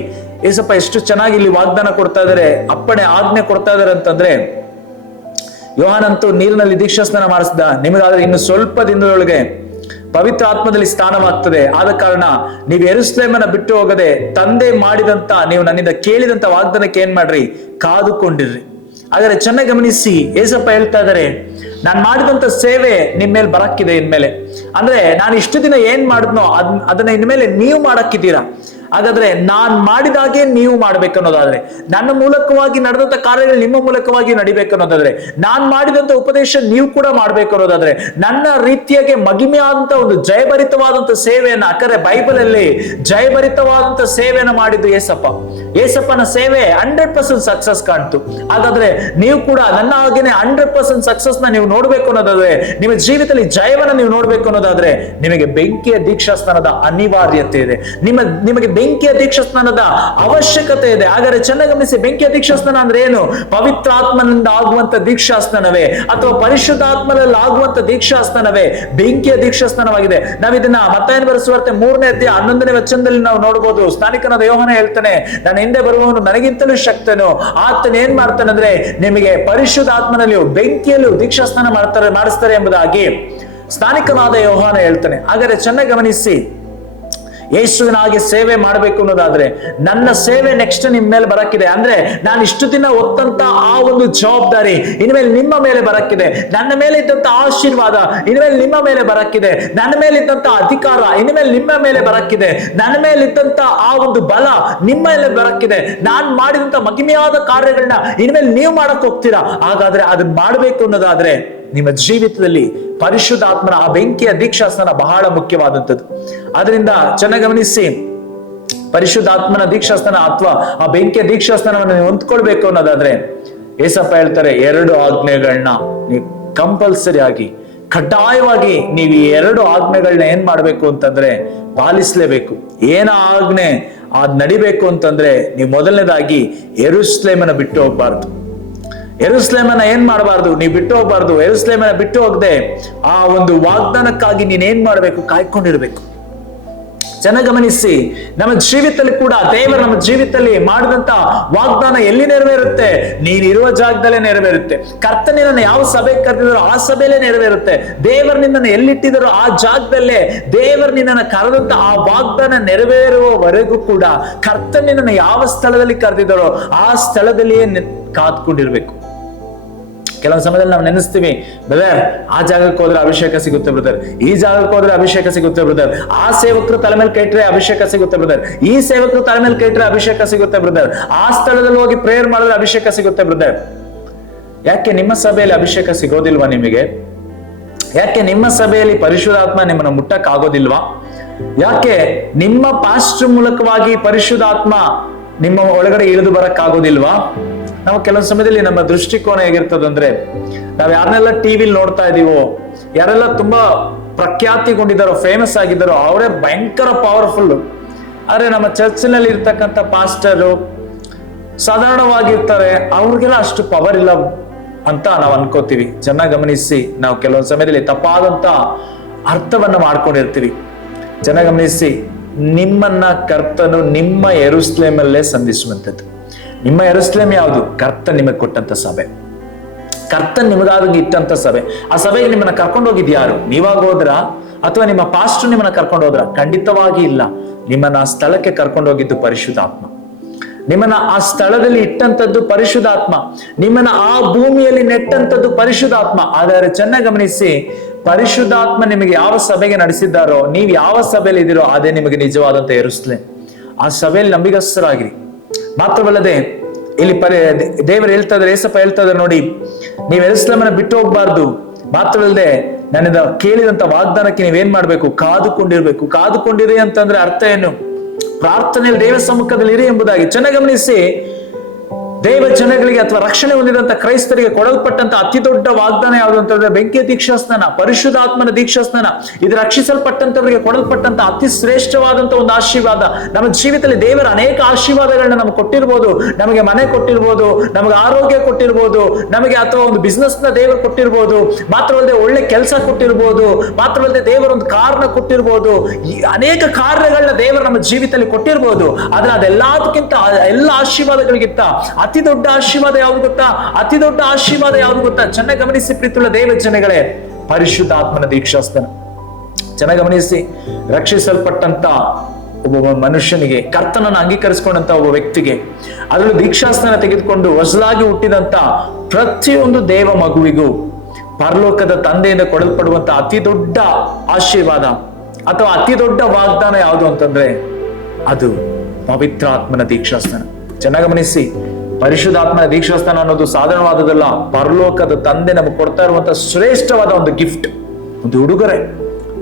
ಏಸಪ್ಪ ಎಷ್ಟು ಚೆನ್ನಾಗಿ ಇಲ್ಲಿ ವಾಗ್ದಾನ ಕೊಡ್ತಾ ಇದಾರೆ, ಅಪ್ಪಣೆ ಆಜ್ಞೆ ಕೊಡ್ತಾ ಇದಾರೆ ಅಂತಂದ್ರೆ, ಯೋಹಾನಂತೂ ನೀರಿನಲ್ಲಿ ದೀಕ್ಷಾಸ್ನಾನ ಮಾಡಿಸಿದ, ನಿಮಗಾದ್ರೆ ಇನ್ನು ಸ್ವಲ್ಪ ದಿನದೊಳಗೆ ಪವಿತ್ರ ಆತ್ಮದಲ್ಲಿ ಸ್ಥಾನವಾಗ್ತದೆ. ಆದ ಕಾರಣ ನೀವು ಯೆರೂಸಲೇಮನ್ನ ಬಿಟ್ಟು ಹೋಗದೆ ತಂದೆ ಮಾಡಿದಂತ ನೀವು ನನ್ನಿಂದ ಕೇಳಿದಂತ ವಾಗ್ದಾನಕ್ಕೆ ಏನ್ ಮಾಡ್ರಿ ಕಾದುಕೊಂಡಿರ್ರಿ. ಹಾಗಾದ್ರೆ ಚೆನ್ನಾಗಿ ಗಮನಿಸಿ, ಏಸಪ್ಪ ಹೇಳ್ತಾ ಇದಾರೆ, ನಾನ್ ಮಾಡಿದಂತ ಸೇವೆ ನಿಮ್ ಮೇಲೆ ಬರಕ್ಕಿದೆ ಇನ್ಮೇಲೆ. ಅಂದ್ರೆ ನಾನು ಇಷ್ಟು ದಿನ ಏನ್ ಮಾಡಿದ್ನೋ ಅದನ್ನ ಇನ್ಮೇಲೆ ನೀವು ಮಾಡಕ್ಕಿದ್ದೀರಾ. ಹಾಗಾದ್ರೆ ನಾನ್ ಮಾಡಿದಾಗೆ ನೀವು ಮಾಡ್ಬೇಕನ್ನೋದಾದ್ರೆ, ನನ್ನ ಮೂಲಕವಾಗಿ ನಡೆದಂತ ಕಾರ್ಯಗಳು ನಿಮ್ಮ ಮೂಲಕವಾಗಿ ನಡಿಬೇಕು ಅನ್ನೋದಾದ್ರೆ, ನಾನ್ ಮಾಡಿದಂತ ಉಪದೇಶ ನೀವು ಕೂಡ ಮಾಡ್ಬೇಕು ಅನ್ನೋದಾದ್ರೆ, ನನ್ನ ರೀತಿಯಾಗಿ ಮಗಿಮೆಯಾದಂತ ಒಂದು ಜಯಭರಿತವಾದಂತ ಸೇವೆಯನ್ನ, ಯಾಕಂದ್ರೆ ಬೈಬಲ್ ಅಲ್ಲಿ ಜಯಭರಿತವಾದಂತ ಸೇವೆಯನ್ನ ಮಾಡಿದ್ದು ಏಸಪ್ಪನ ಸೇವೆ 100% ಸಕ್ಸಸ್ ಕಾಣ್ತು. ಹಾಗಾದ್ರೆ ನೀವು ಕೂಡ ನನ್ನ ಹಾಗೇನೆ 100% ಸಕ್ಸಸ್ ನ ನೀವು ನೋಡ್ಬೇಕು ಅನ್ನೋದಾದ್ರೆ, ನಿಮ್ಮ ಜೀವಿತದಲ್ಲಿ ಜಯವನ್ನ ನೀವು ನೋಡ್ಬೇಕು ಅನ್ನೋದಾದ್ರೆ, ನಿಮಗೆ ಬೆಂಕಿಯ ದೀಕ್ಷಾಸ್ನಾನದ ಅನಿವಾರ್ಯತೆ ಇದೆ. ನಿಮಗೆ ಬೆಂಕಿಯ ದೀಕ್ಷಾಸ್ನಾನದ ಅವಶ್ಯಕತೆ ಇದೆ. ಹಾಗಾದ್ರೆ ಚೆನ್ನಾಗಿ ಗಮನಿಸಿ, ಬೆಂಕಿಯ ದೀಕ್ಷಾಸ್ನಾನ ಅಂದ್ರೆ ಏನು? ಪವಿತ್ರಾತ್ಮನಿಂದ ಆಗುವಂತ ದೀಕ್ಷಾಸ್ನಾನವೇ ಅಥವಾ ಪರಿಶುದ್ಧಾತ್ಮನಲ್ಲಿ ಆಗುವಂತ ದೀಕ್ಷಾಸ್ನಾನವೇ ಬೆಂಕಿಯ ದೀಕ್ಷಾಸ್ನಾನವಾಗಿದೆ. ನಾವು ಇದನ್ನ ಮತ್ತಾಯನ ಬರೆದ ಸುವಾರ್ತೆ 3ನೇ ಅಧ್ಯಾಯ 11ನೇ ವಚನದಲ್ಲಿ ನಾವು ನೋಡಬಹುದು. ಸ್ನಾನಿಕನಾದ ಯೋಹಾನ ಹೇಳ್ತಾನೆ, ನನ್ನ ಹಿಂದೆ ಬರುವವನು ನನಗಿಂತಲೂ ಶಕ್ತನು, ಆತನ ಏನ್ ಮಾಡ್ತಾನೆ ಅಂದ್ರೆ ನಿಮಗೆ ಪರಿಶುದ್ಧಾತ್ಮನಲ್ಲಿಯೂ ಬೆಂಕಿಯಲ್ಲೂ ದೀಕ್ಷಾಸ್ನಾನ ಮಾಡಿಸ್ತಾರೆ ಎಂಬುದಾಗಿ ಸ್ನಾನಿಕನಾದ ಯೋಹಾನ ಹೇಳ್ತಾನೆ. ಹಾಗಾದ್ರೆ ಚೆನ್ನಾಗಿ ಗಮನಿಸಿ, ಯೇಸುವಿನ ಹಾಗೆ ಸೇವೆ ಮಾಡಬೇಕು ಅನ್ನೋದಾದ್ರೆ ನನ್ನ ಸೇವೆ ನೆಕ್ಸ್ಟ್ ನಿಮ್ಮ ಮೇಲೆ ಬರಕ್ಕಿದೆ. ಅಂದ್ರೆ ನಾನು ಇಷ್ಟು ದಿನ ಹೊತ್ತಂತ ಆ ಒಂದು ಜವಾಬ್ದಾರಿ ಇನ್ಮೇಲೆ ನಿಮ್ಮ ಮೇಲೆ ಬರಕ್ಕಿದೆ. ನನ್ನ ಮೇಲೆ ಇದ್ದಂತ ಆಶೀರ್ವಾದ ಇನ್ಮೇಲೆ ನಿಮ್ಮ ಮೇಲೆ ಬರಕ್ಕಿದೆ. ನನ್ನ ಮೇಲೆ ಇದ್ದಂತ ಅಧಿಕಾರ ಇನ್ಮೇಲೆ ನಿಮ್ಮ ಮೇಲೆ ಬರಕ್ಕಿದೆ. ನನ್ನ ಮೇಲೆ ಇದ್ದಂತ ಆ ಒಂದು ಬಲ ನಿಮ್ಮ ಮೇಲೆ ಬರಕ್ಕಿದೆ. ನಾನ್ ಮಾಡಿದಂತ ಮಹಿಮೆಯಾದ ಕಾರ್ಯಗಳನ್ನ ಇನ್ಮೇಲೆ ನೀವು ಮಾಡಕ್ ಹೋಗ್ತೀರಾ. ಹಾಗಾದ್ರೆ ಅದನ್ನ ಮಾಡ್ಬೇಕು ಅನ್ನೋದಾದ್ರೆ ನಿಮ್ಮ ಜೀವಿತದಲ್ಲಿ ಪರಿಶುದ್ಧಾತ್ಮನ ಆ ಬೆಂಕಿಯ ದೀಕ್ಷಾಸ್ನಾನ ಬಹಳ ಮುಖ್ಯವಾದಂಥದ್ದು. ಅದರಿಂದ ಚೆನ್ನಾಗಿ ಗಮನಿಸಿ, ಪರಿಶುದ್ಧಾತ್ಮನ ದೀಕ್ಷಾಸ್ನಾನ ಅಥವಾ ಆ ಬೆಂಕಿಯ ದೀಕ್ಷಾಸ್ನಾನವನ್ನು ನೀವು ಹೊಂದ್ಕೊಳ್ಬೇಕು ಅನ್ನೋದಾದ್ರೆ ಏಸಪ್ಪ ಹೇಳ್ತಾರೆ, 2 ಆಜ್ಞೆಗಳನ್ನ ನೀವು ಕಂಪಲ್ಸರಿ ಆಗಿ ಕಡ್ಡಾಯವಾಗಿ ನೀವು ಈ 2 ಆಜ್ಞೆಗಳನ್ನ ಏನ್ ಮಾಡ್ಬೇಕು ಅಂತಂದ್ರೆ ಪಾಲಿಸ್ಲೇಬೇಕು. ಏನ ಆಜ್ಞೆ ಅದ್ ನಡಿಬೇಕು ಅಂತಂದ್ರೆ ನೀವು ಮೊದಲನೇದಾಗಿ ಯೆರೂಸಲೇಮನ್ನ ಬಿಟ್ಟು ಹೋಗ್ಬಾರ್ದು. ಯೆರೂಸಲೇಮನ್ನ ಏನ್ ಮಾಡಬಾರ್ದು? ನೀವು ಬಿಟ್ಟು ಹೋಗ್ಬಾರ್ದು. ಯೆರೂಸಲೇಮನ್ನ ಬಿಟ್ಟು ಹೋಗದೆ ಆ ಒಂದು ವಾಗ್ದಾನಕ್ಕಾಗಿ ನೀನ್ ಏನ್ ಮಾಡ್ಬೇಕು? ಕಾಯ್ಕೊಂಡಿರ್ಬೇಕು. ಚೆನ್ನಾಗಿ ಗಮನಿಸಿ, ನಮ್ಮ ಜೀವಿತದಲ್ಲಿ ಕೂಡ ದೇವರು ನಮ್ಮ ಜೀವಿತದಲ್ಲಿ ಮಾಡಿದಂತ ವಾಗ್ದಾನ ಎಲ್ಲಿ ನೆರವೇರುತ್ತೆ? ನೀನಿರುವ ಜಾಗದಲ್ಲೇ ನೆರವೇರುತ್ತೆ. ಕರ್ತನಿನ್ನ ಯಾವ ಸಭೆಗೆ ಕರೆದಿರೋ ಆ ಸಭೆಯಲ್ಲೇ ನೆರವೇರುತ್ತೆ. ದೇವರು ನಿನ್ನನ್ನು ಎಲ್ಲಿಟ್ಟಿದಾರೋ ಆ ಜಾಗದಲ್ಲೇ ದೇವರು ನಿನ್ನನ್ನು ಕರೆದಂತ ಆ ವಾಗ್ದಾನ ನೆರವೇರುವವರೆಗೂ ಕೂಡ ಕರ್ತನಿನ್ನ ಯಾವ ಸ್ಥಳದಲ್ಲಿ ಕರೆದಿದ್ದಾರೋ ಆ ಸ್ಥಳದಲ್ಲಿಯೇ ಕಾದ್ಕೊಂಡಿರ್ಬೇಕು. ಕೆಲವು ಸಮಯದಲ್ಲಿ ನಾವು ನೆನೆಸ್ತೀವಿ, ಬ್ರದರ್ ಆ ಜಾಗಕ್ಕೆ ಹೋದ್ರೆ ಅಭಿಷೇಕ ಸಿಗುತ್ತೆ ಬ್ರದರ್, ಈ ಜಾಗಕ್ಕೆ ಹೋದ್ರೆ ಅಭಿಷೇಕ ಸಿಗುತ್ತೆ ಬ್ರದರ್, ಆ ಸೇವಕರು ತಲೆ ಮೇಲೆ ಕೈಟ್ರೆ ಅಭಿಷೇಕ ಸಿಗುತ್ತೆ ಬ್ರದರ್, ಈ ಸೇವಕರು ತಲೆ ಮೇಲೆ ಕೈಟ್ರೆ ಅಭಿಷೇಕ ಸಿಗುತ್ತೆ ಬ್ರದರ್, ಆ ಸ್ಥಳದಲ್ಲಿ ಹೋಗಿ ಪ್ರೇಯರ್ ಮಾಡಿದ್ರೆ ಅಭಿಷೇಕ ಸಿಗುತ್ತೆ ಬ್ರದರ್. ಯಾಕೆ ನಿಮ್ಮ ಸಭೆಯಲ್ಲಿ ಅಭಿಷೇಕ ಸಿಗೋದಿಲ್ವಾ ನಿಮಗೆ? ಯಾಕೆ ನಿಮ್ಮ ಸಭೆಯಲ್ಲಿ ಪರಿಶುದ್ಧಾತ್ಮ ನಿಮ್ಮನ್ನು ಮುಟ್ಟಕ್ ಆಗೋದಿಲ್ವಾ? ಯಾಕೆ ನಿಮ್ಮ ಪಾಸ್ಟರ್ ಮೂಲಕವಾಗಿ ಪರಿಶುದ್ಧಾತ್ಮ ನಿಮ್ಮ ಒಳಗಡೆ ಇಳಿದು ಬರಕ್ ಆಗೋದಿಲ್ವಾ? ನಾವು ಕೆಲವೊಂದು ಸಮಯದಲ್ಲಿ ನಮ್ಮ ದೃಷ್ಟಿಕೋನ ಹೇಗಿರ್ತದಂದ್ರೆ, ನಾವ್ ಯಾರನ್ನೆಲ್ಲ ಟಿವಿಲಿ ನೋಡ್ತಾ ಇದೀವೋ, ಯಾರೆಲ್ಲ ತುಂಬಾ ಪ್ರಖ್ಯಾತಿಗೊಂಡಿದ್ದಾರೋ, ಫೇಮಸ್ ಆಗಿದ್ದಾರೋ ಅವರೇ ಭಯಂಕರ ಪವರ್ಫುಲ್. ಆದ್ರೆ ನಮ್ಮ ಚರ್ಚ್ನಲ್ಲಿ ಇರ್ತಕ್ಕಂಥ ಪಾಸ್ಟರು ಸಾಧಾರಣವಾಗಿರ್ತಾರೆ, ಅವ್ರಿಗೆಲ್ಲ ಅಷ್ಟು ಪವರ್ ಇಲ್ಲ ಅಂತ ನಾವು ಅನ್ಕೋತೀವಿ. ಚೆನ್ನಾಗಿ ಗಮನಿಸಿ, ನಾವು ಕೆಲವೊಂದು ಸಮಯದಲ್ಲಿ ತಪ್ಪಾದಂತ ಅರ್ಥವನ್ನ ಮಾಡ್ಕೊಂಡಿರ್ತೀವಿ. ಚೆನ್ನಾಗಿ ಗಮನಿಸಿ, ನಿಮ್ಮನ್ನ ಕರ್ತನು ನಿಮ್ಮ ಯೆರೂಸಲೇಮಲ್ಲೇ ಸಂಧಿಸುವಂಥದ್ದು. ನಿಮ್ಮ ಯೆರೂಸಲೇಮ್ ಯಾವುದು? ಕರ್ತ ನಿಮಗೆ ಕೊಟ್ಟಂತ ಸಭೆ, ಕರ್ತನ್ ನಿಮಗಾಗಿ ಇಟ್ಟಂತ ಸಭೆ. ಆ ಸಭೆಗೆ ನಿಮ್ಮನ್ನ ಕರ್ಕೊಂಡು ಹೋಗಿದ್ ಯಾರು? ನೀವಾಗ ಹೋದ್ರ ಅಥವಾ ನಿಮ್ಮ ಪಾಸ್ಟರ್ ನಿಮ್ಮನ್ನ ಕರ್ಕೊಂಡು ಹೋದ್ರ? ಖಂಡಿತವಾಗಿ ಇಲ್ಲ. ನಿಮ್ಮನ್ನ ಆ ಸ್ಥಳಕ್ಕೆ ಕರ್ಕೊಂಡು ಹೋಗಿದ್ದು ಪರಿಶುದ್ಧಾತ್ಮ. ನಿಮ್ಮನ್ನ ಆ ಸ್ಥಳದಲ್ಲಿ ಇಟ್ಟಂತದ್ದು ಪರಿಶುದ್ಧಾತ್ಮ. ನಿಮ್ಮನ್ನ ಆ ಭೂಮಿಯಲ್ಲಿ ನೆಟ್ಟಂತದ್ದು ಪರಿಶುದ್ಧಾತ್ಮ. ಆದರೆ ಚೆನ್ನಾಗಿ ಗಮನಿಸಿ, ಪರಿಶುದ್ಧಾತ್ಮ ನಿಮಗೆ ಯಾವ ಸಭೆಗೆ ನಡೆಸಿದ್ದಾರೋ, ನೀವು ಯಾವ ಸಭೆಯಲ್ಲಿ ಇದ್ದೀರೋ ಅದೇ ನಿಮಗೆ ನಿಜವಾದಂತ ಯೆರೂಸಲೇಮ್. ಆ ಸಭೆಯಲ್ಲಿ ನಂಬಿಗಸ್ತರಾಗಿರಿ. ಮಾತ್ರವಲ್ಲದೆ ಇಲ್ಲಿ ದೇವರು ಹೇಳ್ತಾ ಇದ್ದಾರೆ, ಏಸಪ್ಪ ಹೇಳ್ತಾ ಇದ್ದಾರೆ ನೋಡಿ, ನೀವು ಯೆರೂಸಲೇಮನ್ನ ಬಿಟ್ಟು ಹೋಗ್ಬಾರ್ದು. ಮಾತ್ರವಲ್ಲದೆ ನನ್ನಿಂದ ಕೇಳಿದಂತ ವಾಗ್ದಾನಕ್ಕೆ ನೀವೇನ್ ಮಾಡ್ಬೇಕು? ಕಾದುಕೊಂಡಿರ್ಬೇಕು. ಕಾದುಕೊಂಡಿರಿ ಅಂತಂದ್ರೆ ಅರ್ಥ ಏನು? ಪ್ರಾರ್ಥನೆಯಲ್ಲಿ ದೇವ ಸಮ್ಮುಖದಲ್ಲಿ ಇರಿ ಎಂಬುದಾಗಿ. ಚೆನ್ನಾಗಿ ಗಮನಿಸಿ, ದೇವ ಜನಗಳಿಗೆ ಅಥವಾ ರಕ್ಷಣೆ ಹೊಂದಿದಂತ ಕ್ರೈಸ್ತರಿಗೆ ಕೊಡಲ್ಪಟ್ಟಂತ ಅತಿ ದೊಡ್ಡ ವಾಗ್ದಾನ ಯಾವುದು ಅಂತಂದ್ರೆ ಬೆಂಕಿಯ ದೀಕ್ಷಾಸ್ನಾನ, ಪರಿಶುದ್ಧಾತ್ಮನ ದೀಕ್ಷಾಸ್ನಾನ. ಇದು ರಕ್ಷಿಸಲ್ಪಟ್ಟಂತವರಿಗೆ ಕೊಡಲ್ಪಟ್ಟಂತ ಅತಿ ಶ್ರೇಷ್ಠವಾದಂತ ಒಂದು ಆಶೀರ್ವಾದ. ನಮ್ಮ ಜೀವಿತದಲ್ಲಿ ದೇವರ ಅನೇಕ ಆಶೀರ್ವಾದಗಳನ್ನ ನಮ್ಗೆ ಕೊಟ್ಟಿರ್ಬೋದು. ನಮಗೆ ಮನೆ ಕೊಟ್ಟಿರ್ಬೋದು, ನಮಗೆ ಆರೋಗ್ಯ ಕೊಟ್ಟಿರ್ಬೋದು, ನಮಗೆ ಅಥವಾ ಒಂದು ಬಿಸ್ನೆಸ್ ನ ದೇವರು ಕೊಟ್ಟಿರ್ಬೋದು, ಮಾತ್ರವಲ್ಲದೆ ಒಳ್ಳೆ ಕೆಲಸ ಕೊಟ್ಟಿರ್ಬೋದು, ಮಾತ್ರವಲ್ಲದೆ ದೇವರ ಒಂದು ಕಾರ್ನ ಕೊಟ್ಟಿರ್ಬೋದು. ಅನೇಕ ಕಾರ್ಯಗಳನ್ನ ದೇವರು ನಮ್ಮ ಜೀವಿತದಲ್ಲಿ ಕೊಟ್ಟಿರ್ಬೋದು. ಆದ್ರೆ ಅದೆಲ್ಲದಕ್ಕಿಂತ, ಎಲ್ಲ ಆಶೀರ್ವಾದಗಳಿಗಿಂತ ಅತಿ ದೊಡ್ಡ ಆಶೀರ್ವಾದ ಯಾವ್ದು ಗೊತ್ತಾ? ಅತಿ ದೊಡ್ಡ ಆಶೀರ್ವಾದ ಯಾವ್ದು ಗೊತ್ತಾ? ಚೆನ್ನಾಗಿ ಗಮನಿಸಿ ಪ್ರೀತಿಯುಳ್ಳ ದೇವ ಜನಗಳೇ, ಪರಿಶುದ್ಧಾತ್ಮನ ದೀಕ್ಷಾಸ್ನಾನ. ಚೆನ್ನಾಗಿ ಗಮನಿಸಿ, ರಕ್ಷಿಸಲ್ಪಟ್ಟಂತ ಒಬ್ಬ ಮನುಷ್ಯನಿಗೆ, ಕರ್ತನನ್ನು ಅಂಗೀಕರಿಸಿಕೊಂಡಂತ ಒಬ್ಬ ವ್ಯಕ್ತಿಗೆ, ಅದರಲ್ಲೂ ದೀಕ್ಷಾಸ್ನಾನ ತೆಗೆದುಕೊಂಡು ಹೊಸದಾಗಿ ಹುಟ್ಟಿದಂತ ಪ್ರತಿಯೊಂದು ದೇವ ಮಗುವಿಗೂ ಪರಲೋಕದ ತಂದೆಯಿಂದ ಕೊಡಲ್ಪಡುವಂತ ಅತಿ ದೊಡ್ಡ ಆಶೀರ್ವಾದ ಅಥವಾ ಅತಿ ದೊಡ್ಡ ವಾಗ್ದಾನ ಯಾವುದು ಅಂತಂದ್ರೆ ಅದು ಪವಿತ್ರಾತ್ಮನ ದೀಕ್ಷಾಸ್ನಾನ. ಚೆನ್ನಾಗಿ ಗಮನಿಸಿ, ಪರಿಶುದ್ಧಾತ್ಮನ ದೀಕ್ಷಾಸ್ನಾನ ಅನ್ನೋದು ಸಾಧಾರಣವಾದದಲ್ಲ. ಪರಲೋಕದ ತಂದೆ ನಮಗೆ ಕೊಡ್ತಾ ಇರುವಂತಹ ಶ್ರೇಷ್ಠವಾದ ಒಂದು ಗಿಫ್ಟ್, ಒಂದು ಉಡುಗೊರೆ.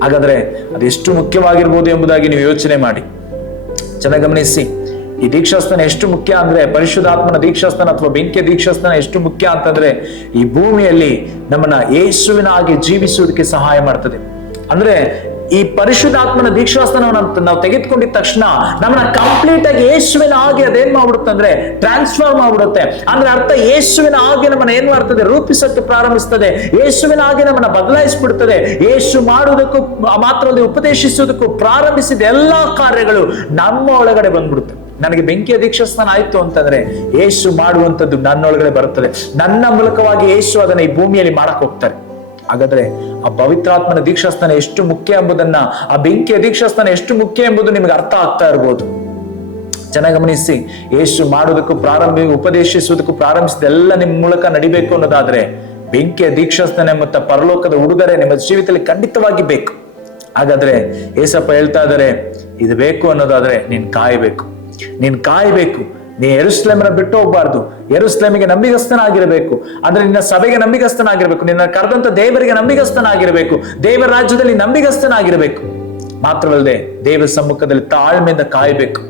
ಹಾಗಾದ್ರೆ ಅದೆಷ್ಟು ಮುಖ್ಯವಾಗಿರ್ಬೋದು ಎಂಬುದಾಗಿ ನೀವು ಯೋಚನೆ ಮಾಡಿ. ಚೆನ್ನಾಗಿ ಗಮನಿಸಿ, ಈ ದೀಕ್ಷಾಸ್ನಾನ ಎಷ್ಟು ಮುಖ್ಯ ಅಂದ್ರೆ, ಪರಿಶುದ್ಧಾತ್ಮನ ದೀಕ್ಷಾಸ್ನಾನ ಅಥವಾ ಬೆಂಕಿಯ ದೀಕ್ಷಾಸ್ನಾನ ಎಷ್ಟು ಮುಖ್ಯ ಅಂತಂದ್ರೆ, ಈ ಭೂಮಿಯಲ್ಲಿ ನಮ್ಮನ್ನ ಯೇಸುವಿನ ಹಾಗೆ ಜೀವಿಸುವುದಕ್ಕೆ ಸಹಾಯ ಮಾಡ್ತದೆ. ಅಂದ್ರೆ ಈ ಪರಿಶುದ್ಧಾತ್ಮನ ದೀಕ್ಷಾಸ್ನಾನವನ್ನು ನಾವು ತೆಗೆದುಕೊಂಡಿದ ತಕ್ಷಣ ನಮ್ಮನ್ನ ಕಂಪ್ಲೀಟ್ ಆಗಿ ಯೇಸುವಿನ ಹಾಗೆ ಅದೇನ್ ಮಾಡ್ಬಿಡುತ್ತೆ ಅಂದ್ರೆ ಟ್ರಾನ್ಸ್ಫಾರ್ಮ್ ಮಾಡ್ಬಿಡುತ್ತೆ. ಅಂದ್ರೆ ಅರ್ಥ, ಯೇಸುವಿನ ಹಾಗೆ ನಮ್ಮನ್ನ ಏನ್ ಮಾಡ್ತದೆ, ರೂಪಿಸಕ್ಕೆ ಪ್ರಾರಂಭಿಸ್ತದೆ. ಯೇಸುವಿನ ಹಾಗೆ ನಮ್ಮನ್ನ ಬದಲಾಯಿಸ್ಬಿಡ್ತದೆ. ಯೇಸು ಮಾಡುವುದಕ್ಕೂ ಮಾತ್ರವಲ್ಲದೆ ಉಪದೇಶಿಸುವುದಕ್ಕೂ ಪ್ರಾರಂಭಿಸಿದ ಎಲ್ಲಾ ಕಾರ್ಯಗಳು ನಮ್ಮ ಒಳಗಡೆ ಬಂದ್ಬಿಡುತ್ತೆ. ನನಗೆ ಬೆಂಕಿಯ ದೀಕ್ಷಾಸ್ನಾನ ಆಯ್ತು ಅಂತಂದ್ರೆ ಯೇಸು ಮಾಡುವಂತದ್ದು ನನ್ನೊಳಗಡೆ ಬರುತ್ತದೆ. ನನ್ನ ಮೂಲಕವಾಗಿ ಯೇಸು ಅದನ್ನ ಈ ಭೂಮಿಯಲ್ಲಿ ಮಾಡಕ್ ಹೋಗ್ತಾರೆ. ಹಾಗಾದ್ರೆ ಆ ಪವಿತ್ರಾತ್ಮನ ದೀಕ್ಷಾಸ್ನಾನ ಎಷ್ಟು ಮುಖ್ಯ ಎಂಬುದನ್ನ, ಆ ಬೆಂಕಿಯ ದೀಕ್ಷಾಸ್ನಾನ ಎಷ್ಟು ಮುಖ್ಯ ಎಂಬುದು ನಿಮಗೆ ಅರ್ಥ ಆಗ್ತಾ ಇರ್ಬೋದು. ಚೆನ್ನಾಗಿ ಗಮನಿಸಿ, ಯೇಸು ಮಾಡೋದಕ್ಕೂ ಉಪದೇಶಿಸುವುದಕ್ಕೂ ಪ್ರಾರಂಭಿಸಿದೆಲ್ಲ ನಿಮ್ಮ ಮೂಲಕ ನಡಿಬೇಕು ಅನ್ನೋದಾದ್ರೆ ಬೆಂಕಿಯ ದೀಕ್ಷಾಸ್ನಾನ ಮತ್ತು ಪರಲೋಕದ ಉಡುಗೊರೆ ನಿಮ್ಮ ಜೀವಿತದಲ್ಲಿ ಖಂಡಿತವಾಗಿ ಬೇಕು. ಹಾಗಾದ್ರೆ ಏಸಪ್ಪ ಹೇಳ್ತಾ ಇದ್ದಾರೆ, ಇದು ಬೇಕು ಅನ್ನೋದಾದ್ರೆ ನೀನ್ ಕಾಯಬೇಕು. ನೀ ಯೆರೂಸಲೇಮನ್ನ ಬಿಟ್ಟು ಹೋಗ್ಬಾರ್ದು. ಯೆರೂಸಲೇಮಿಗೆ ನಂಬಿಗಸ್ತನಾಗಿರಬೇಕು. ಅಂದ್ರೆ ನಿನ್ನ ಸಭೆಗೆ ನಂಬಿಗಸ್ತನಾಗಿರ್ಬೇಕು. ನಿನ್ನ ಕರೆದಂತ ದೇವರಿಗೆ ನಂಬಿಗಸ್ತನಾಗಿರಬೇಕು. ದೇವರ ರಾಜ್ಯದಲ್ಲಿ ನಂಬಿಗಸ್ತನಾಗಿರಬೇಕು. ಮಾತ್ರವಲ್ಲದೆ ದೇವರ ಸಮ್ಮುಖದಲ್ಲಿ ತಾಳ್ಮೆಯಿಂದ ಕಾಯಬೇಕು.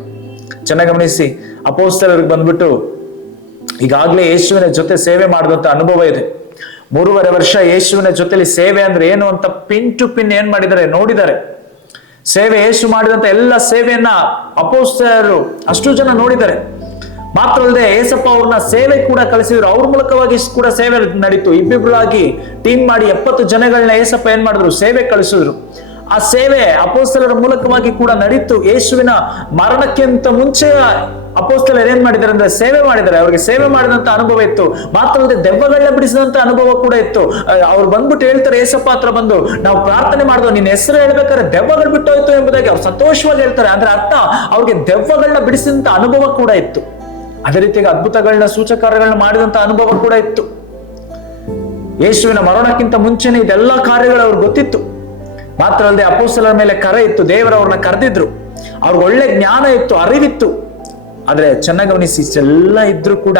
ಚೆನ್ನಾಗಿ ಗಮನಿಸಿ, ಅಪೊಸ್ತಲರಿಗೆ ಬಂದ್ಬಿಟ್ಟು ಈಗಾಗಲೇ ಯೇಸುವಿನ ಜೊತೆ ಸೇವೆ ಮಾಡಿದಂತ ಅನುಭವ ಇದೆ. 3.5 ವರ್ಷ ಯೇಸುವಿನ ಜೊತೆಲಿ ಸೇವೆ ಅಂದ್ರೆ ಏನು ಅಂತ ಪಿನ್ ಟು ಪಿನ್ ಏನ್ ಮಾಡಿದ್ದಾರೆ ನೋಡಿದ್ದಾರೆ. ಸೇವೆ, ಯೇಸು ಮಾಡಿದಂತ ಎಲ್ಲ ಸೇವೆಯನ್ನ ಅಪೊಸ್ತಲರು ಅಷ್ಟು ಜನ ನೋಡಿದ್ದಾರೆ. ಮಾತ್ರವಲ್ಲದೆ ಏಸಪ್ಪ ಅವ್ರನ್ನ ಸೇವೆ ಕೂಡ ಕಳಿಸಿದ್ರು. ಅವ್ರ ಮೂಲಕವಾಗಿ ಕೂಡ ಸೇವೆ ನಡೀತು. ಇಬ್ಬಿಬ್ಬರಾಗಿ ಟೀಮ್ ಮಾಡಿ 70 ಜನಗಳನ್ನ ಏಸಪ್ಪ ಏನ್ ಮಾಡಿದ್ರು, ಸೇವೆ ಕಳಿಸಿದ್ರು. ಆ ಸೇವೆ ಅಪೊಸ್ತಲರ ಮೂಲಕವಾಗಿ ಕೂಡ ನಡೀತು. ಯೇಸುವಿನ ಮರಣಕ್ಕಿಂತ ಮುಂಚೆ ಅಪೊಸ್ತಲರು ಏನ್ ಮಾಡಿದ್ದಾರೆ ಅಂದ್ರೆ ಸೇವೆ ಮಾಡಿದ್ದಾರೆ. ಅವ್ರಿಗೆ ಸೇವೆ ಮಾಡಿದಂತ ಅನುಭವ ಇತ್ತು. ಮಾತ್ರವಲ್ಲದೆ ದೆವ್ವಗಳನ್ನ ಬಿಡಿಸಿದಂತ ಅನುಭವ ಕೂಡ ಇತ್ತು. ಅವ್ರು ಬಂದ್ಬಿಟ್ಟು ಹೇಳ್ತಾರೆ, ಏಸಪ್ಪ ಹತ್ರ ಬಂದು ನಾವು ಪ್ರಾರ್ಥನೆ ಮಾಡಿದ್ವು, ನಿನ್ನ ಹೆಸರು ಹೇಳ್ಬೇಕಾದ್ರೆ ದೆವ್ವಗಳು ಬಿಟ್ಟೋಯ್ತು ಎಂಬುದಾಗಿ ಅವ್ರು ಸಂತೋಷವಾಗಿ ಹೇಳ್ತಾರೆ. ಅಂದ್ರೆ ಅರ್ಥ, ಅವ್ರಿಗೆ ದೆವ್ವಗಳನ್ನ ಬಿಡಿಸಿದಂತ ಅನುಭವ ಕೂಡ ಇತ್ತು. ಅದೇ ರೀತಿಯಾಗಿ ಅದ್ಭುತಗಳನ್ನ ಸೂಚಕಗಳನ್ನ ಮಾಡಿದಂತ ಅನುಭವ ಕೂಡ ಇತ್ತು. ಯೇಸುವಿನ ಮರಣಕ್ಕಿಂತ ಮುಂಚೆನೆ ಇದೆಲ್ಲ ಕಾರ್ಯಗಳು ಅವ್ರಿಗೆ ಗೊತ್ತಿತ್ತು. ಮಾತ್ರ ಅಲ್ಲದೆ ಅಪೊಸ್ತಲರ ಮೇಲೆ ಕರೆ ಇತ್ತು. ದೇವರವ್ರನ್ನ ಕರೆದಿದ್ರು. ಅವ್ರಿಗೆ ಒಳ್ಳೆ ಜ್ಞಾನ ಇತ್ತು, ಅರಿವಿತ್ತು. ಆದ್ರೆ ಚೆನ್ನಾಗಿ ಗಮನಿಸಿ, ಇಷ್ಟೆಲ್ಲ ಇದ್ರೂ ಕೂಡ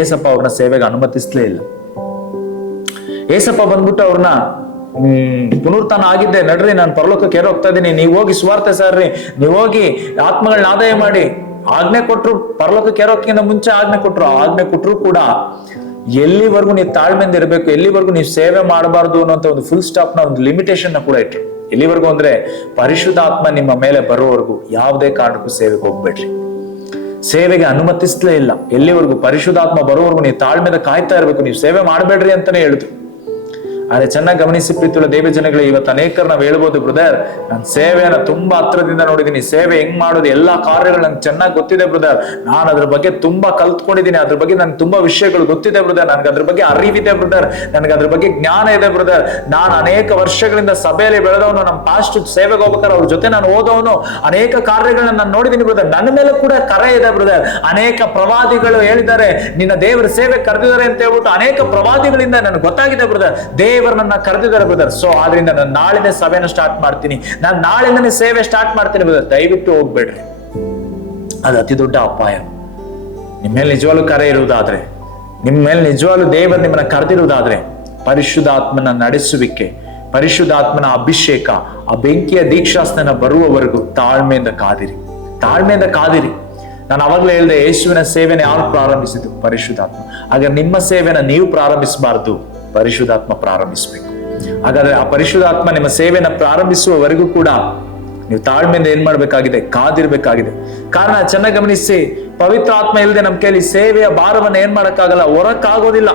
ಏಸಪ್ಪ ಅವ್ರನ್ನ ಸೇವೆಗೆ ಅನುಮತಿಸ್ಲೇ ಇಲ್ಲ. ಏಸಪ್ಪ ಬಂದ್ಬಿಟ್ಟು ಅವ್ರನ್ನ ಪುನರುತ್ಥಾನ ಆಗಿದ್ದೆ, ನಡ್ರಿ ನಾನು ಪರಲೋಕಕ್ಕೆ ಏರ್ ಹೋಗ್ತಾ ಇದ್ದೀನಿ, ನೀವು ಹೋಗಿ ಸುವಾರ್ತೆ ಸಾರ್ರಿ, ನೀವು ಹೋಗಿ ಆತ್ಮಗಳನ್ನ ಆದಾಯ ಮಾಡಿ ಆಜ್ಞೆ ಕೊಟ್ರು. ಪರಲೋಕಕ್ಕೆ ಏರೋಕ್ಕಿಂತ ಮುಂಚೆ ಆಜ್ಞೆ ಕೊಟ್ರು ಕೂಡ ಎಲ್ಲಿವರೆಗೂ ನೀವು ತಾಳ್ಮೆಯಿಂದ ಇರಬೇಕು, ಎಲ್ಲಿವರೆಗೂ ನೀವು ಸೇವೆ ಮಾಡಬಾರ್ದು ಅನ್ನೋಂಥ ಒಂದು ಫುಲ್ ಸ್ಟಾಪ್ ನ ಒಂದು ಲಿಮಿಟೇಷನ್ ಕೂಡ ಇಟ್ರು. ಎಲ್ಲಿವರೆಗೂ ಅಂದ್ರೆ ಪರಿಶುದ್ಧಾತ್ಮ ನಿಮ್ಮ ಮೇಲೆ ಬರೋವರೆಗೂ ಯಾವುದೇ ಕಾರಣಕ್ಕೂ ಸೇವೆಗೆ ಹೋಗ್ಬೇಡ್ರಿ. ಸೇವೆಗೆ ಅನುಮತಿಸ್ಲೇ ಇಲ್ಲ. ಎಲ್ಲಿವರೆಗೂ ಪರಿಶುದ್ಧಾತ್ಮ ಬರೋವರೆಗೂ ನೀವು ತಾಳ್ಮೆಯಿಂದ ಕಾಯ್ತಾ ಇರಬೇಕು, ನೀವು ಸೇವೆ ಮಾಡಬೇಡ್ರಿ ಅಂತಾನೆ ಹೇಳಿದ್ರು. ಆದ್ರೆ ಚೆನ್ನಾಗಿ ಗಮನಿಸಿ ಪ್ರೀತಿಯುಳ್ಳ ದೇವ ಜನಗಳೇ, ಇವತ್ತು ಅನೇಕರು ನಾವು ಹೇಳ್ಬೋದು, ಬ್ರದರ್ ನಾನು ಸೇವೆಯನ್ನ ತುಂಬಾ ಹತ್ರದಿಂದ ನೋಡಿದೀನಿ, ಸೇವೆ ಹೆಂಗ್ ಮಾಡೋದು ಎಲ್ಲಾ ಕಾರ್ಯಗಳು ನಂಗೆ ಚೆನ್ನಾಗಿ ಗೊತ್ತಿದೆ ಬ್ರದರ್, ನಾನು ಅದ್ರ ಬಗ್ಗೆ ತುಂಬಾ ಕಲ್ತ್ಕೊಂಡಿದ್ದೀನಿ, ಅದ್ರ ಬಗ್ಗೆ ನನ್ಗೆ ತುಂಬಾ ವಿಷಯಗಳು ಗೊತ್ತಿದೆ ಬ್ರದರ್, ನನ್ಗೆ ಅದ್ರ ಬಗ್ಗೆ ಅರಿವಿದೆ ಬ್ರದರ್, ನನ್ಗೆ ಅದ್ರ ಬಗ್ಗೆ ಜ್ಞಾನ ಇದೆ ಬ್ರದರ್, ನಾನು ಅನೇಕ ವರ್ಷಗಳಿಂದ ಸಭೆಯಲ್ಲಿ ಬೆಳೆದವನು, ನಮ್ಮ ಪಾಸ್ಟ್ ಸೇವೆಗೆ ಹೋಗ್ಬೇಕಾದ್ರೆ ಅವ್ರ ಜೊತೆ ನಾನು ಓದವನು, ಅನೇಕ ಕಾರ್ಯಗಳನ್ನ ನಾನು ನೋಡಿದೀನಿ ಬ್ರದರ್, ನನ್ನ ಮೇಲೆ ಕೂಡ ಕರೆ ಇದೆ ಬ್ರದರ್, ಅನೇಕ ಪ್ರವಾದಿಗಳು ಹೇಳಿದ್ದಾರೆ ನಿನ್ನ ದೇವರ ಸೇವೆ ಕರೆದಿದ್ದಾರೆ ಅಂತ ಹೇಳ್ಬಿಟ್ಟು ಅನೇಕ ಪ್ರವಾದಿಗಳಿಂದ ನನಗೆ ಗೊತ್ತಾಗಿದೆ ಬ್ರದರ್, ದೇವರು ನನ್ನ ಕರೆದಿದ್ದಾರೆ ಬ್ರದರ್. ಸೊ ಆದ್ರಿಂದ ನಾನು ನಾಳೆನೇ ಸಭೆನ ಸ್ಟಾರ್ಟ್ ಮಾಡ್ತೀನಿ, ನಾನು ನಾಳೆನೇ ಸೇವೆ ಸ್ಟಾರ್ಟ್ ಮಾಡ್ತೀನಿ ಬ್ರದರ್. ದಯವಿಟ್ಟು ಹೋಗ್ಬೇಡ್ರಿ, ಅದು ಅತಿ ದೊಡ್ಡ ಅಪಾಯ. ನಿಮ್ಮ ಮೇಲೆ ನಿಜವಾಗ್ಲೂ ಕರೆ ಇರುವುದಾದ್ರೆ, ನಿಮ್ಮ ಮೇಲೆ ನಿಜವಾಗ್ಲೂ ದೇವರು ನಿಮ್ಮನ್ನ ಕರೆದಿರುವುದಾದ್ರೆ, ಪರಿಶುದ್ಧಾತ್ಮನ ನಡೆಸುವಿಕೆ, ಪರಿಶುದ್ಧಾತ್ಮನ ಅಭಿಷೇಕ, ಆ ಬೆಂಕಿಯ ದೀಕ್ಷಾಸ್ನಾನ ಬರುವವರೆಗೂ ತಾಳ್ಮೆಯಿಂದ ಕಾದಿರಿ. ನಾನು ಅವಾಗಲೇ ಹೇಳಿದೆ, ಯೇಸುವಿನ ಸೇವೆನ ಯಾರು ಪ್ರಾರಂಭಿಸಿದ್ದು? ಪರಿಶುದ್ಧಾತ್ಮ. ಹಾಗಾದ್ರೆ ನಿಮ್ಮ ಸೇವೆನ ನೀವು ಪ್ರಾರಂಭಿಸಬಾರ್ದು, ಪರಿಶುದ್ಧಾತ್ಮ ಪ್ರಾರಂಭಿಸಬೇಕು. ಹಾಗಾದ್ರೆ ಆ ಪರಿಶುದ್ಧಾತ್ಮ ನಿಮ್ಮ ಸೇವೆನ ಪ್ರಾರಂಭಿಸುವವರೆಗೂ ಕೂಡ ನೀವು ತಾಳ್ಮೆಯಿಂದ ಏನ್ ಮಾಡ್ಬೇಕಾಗಿದೆ? ಕಾದಿರ್ಬೇಕಾಗಿದೆ. ಕಾರಣ ಚೆನ್ನಾಗಿ ಗಮನಿಸಿ, ಪವಿತ್ರ ಆತ್ಮ ಇಲ್ಲದೆ ನಮ್ಮ ಕೈಲಿ ಸೇವೆಯ ಭಾರವನ್ನ ಏನ್ ಮಾಡಕ್ಕಾಗಲ್ಲ, ಹೊರಕ್ಕಾಗೋದಿಲ್ಲ.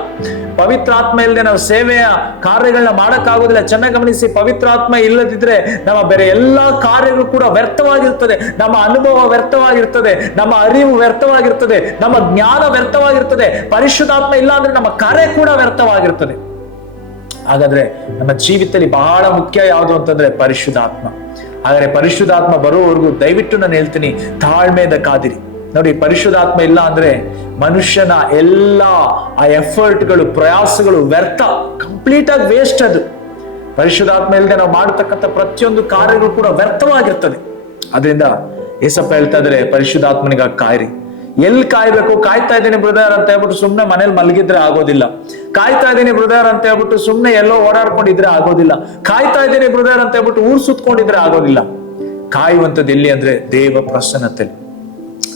ಪವಿತ್ರ ಆತ್ಮ ಇಲ್ಲದೆ ನಾವು ಸೇವೆಯ ಕಾರ್ಯಗಳನ್ನ ಮಾಡಕ್ಕಾಗೋದಿಲ್ಲ. ಚೆನ್ನಾಗಿ ಗಮನಿಸಿ, ಪವಿತ್ರ ಆತ್ಮ ಇಲ್ಲದಿದ್ರೆ ನಮ್ಮ ಬೇರೆ ಎಲ್ಲಾ ಕಾರ್ಯಗಳು ಕೂಡ ವ್ಯರ್ಥವಾಗಿರ್ತದೆ, ನಮ್ಮ ಅನುಭವ ವ್ಯರ್ಥವಾಗಿರ್ತದೆ, ನಮ್ಮ ಅರಿವು ವ್ಯರ್ಥವಾಗಿರ್ತದೆ, ನಮ್ಮ ಜ್ಞಾನ ವ್ಯರ್ಥವಾಗಿರ್ತದೆ. ಪರಿಶುದ್ಧಾತ್ಮ ಇಲ್ಲ ಅಂದ್ರೆ ನಮ್ಮ ಕರೆ ಕೂಡ ವ್ಯರ್ಥವಾಗಿರ್ತದೆ. ಹಾಗಾದ್ರೆ ನಮ್ಮ ಜೀವಿತದಲ್ಲಿ ಬಹಳ ಮುಖ್ಯ ಯಾವುದು ಅಂತಂದ್ರೆ ಪರಿಶುದ್ಧಾತ್ಮ. ಹಾಗಾದ್ರೆ ಪರಿಶುದ್ಧಾತ್ಮ ಬರುವವರೆಗೂ ದಯವಿಟ್ಟು ನಾನು ಹೇಳ್ತೀನಿ, ತಾಳ್ಮೆಯಿಂದ ಕಾದಿರಿ. ನೋಡಿ, ಪರಿಶುದ್ಧಾತ್ಮ ಇಲ್ಲ ಅಂದ್ರೆ ಮನುಷ್ಯನ ಎಲ್ಲ ಆ ಎಫರ್ಟ್ಗಳು, ಪ್ರಯಾಸಗಳು ವ್ಯರ್ಥ, ಕಂಪ್ಲೀಟ್ ಆಗಿ ವೇಸ್ಟ್. ಅದು ಪರಿಶುದ್ಧಾತ್ಮ ಇಲ್ಲದೆ ನಾವು ಮಾಡತಕ್ಕಂಥ ಪ್ರತಿಯೊಂದು ಕಾರ್ಯಗಳು ಕೂಡ ವ್ಯರ್ಥವಾಗಿರ್ತದೆ. ಅದರಿಂದ ಏಸಪ್ಪ ಹೇಳ್ತಾ ಇದ್ರೆ ಪರಿಶುದ್ಧಾತ್ಮನಿಗಾಗಿ ಕಾಯಿರಿ. ಎಲ್ಲಿ ಕಾಯ್ಬೇಕು? ಕಾಯ್ತಾ ಇದ್ದೀನಿ ಬ್ರದರ್ ಅಂತ ಹೇಳ್ಬಿಟ್ಟು ಸುಮ್ನೆ ಮನೇಲಿ ಮಲಗಿದ್ರೆ ಆಗೋದಿಲ್ಲ. ಕಾಯ್ತಾ ಇದ್ದೀನಿ ಬ್ರದರ್ ಅಂತ ಹೇಳ್ಬಿಟ್ಟು ಸುಮ್ನೆ ಎಲ್ಲೋ ಓಡಾಡ್ಕೊಂಡಿದ್ರೆ ಆಗೋದಿಲ್ಲ. ಕಾಯ್ತಾ ಇದ್ದೀನಿ ಬ್ರದರ್ ಅಂತ ಹೇಳ್ಬಿಟ್ಟು ಊರ್ ಸುತ್ಕೊಂಡಿದ್ರೆ ಆಗೋದಿಲ್ಲ. ಕಾಯುವಂಥದ್ದು ಎಲ್ಲಿ ಅಂದ್ರೆ ದೇವ ಪ್ರಸನ್ನತೆ.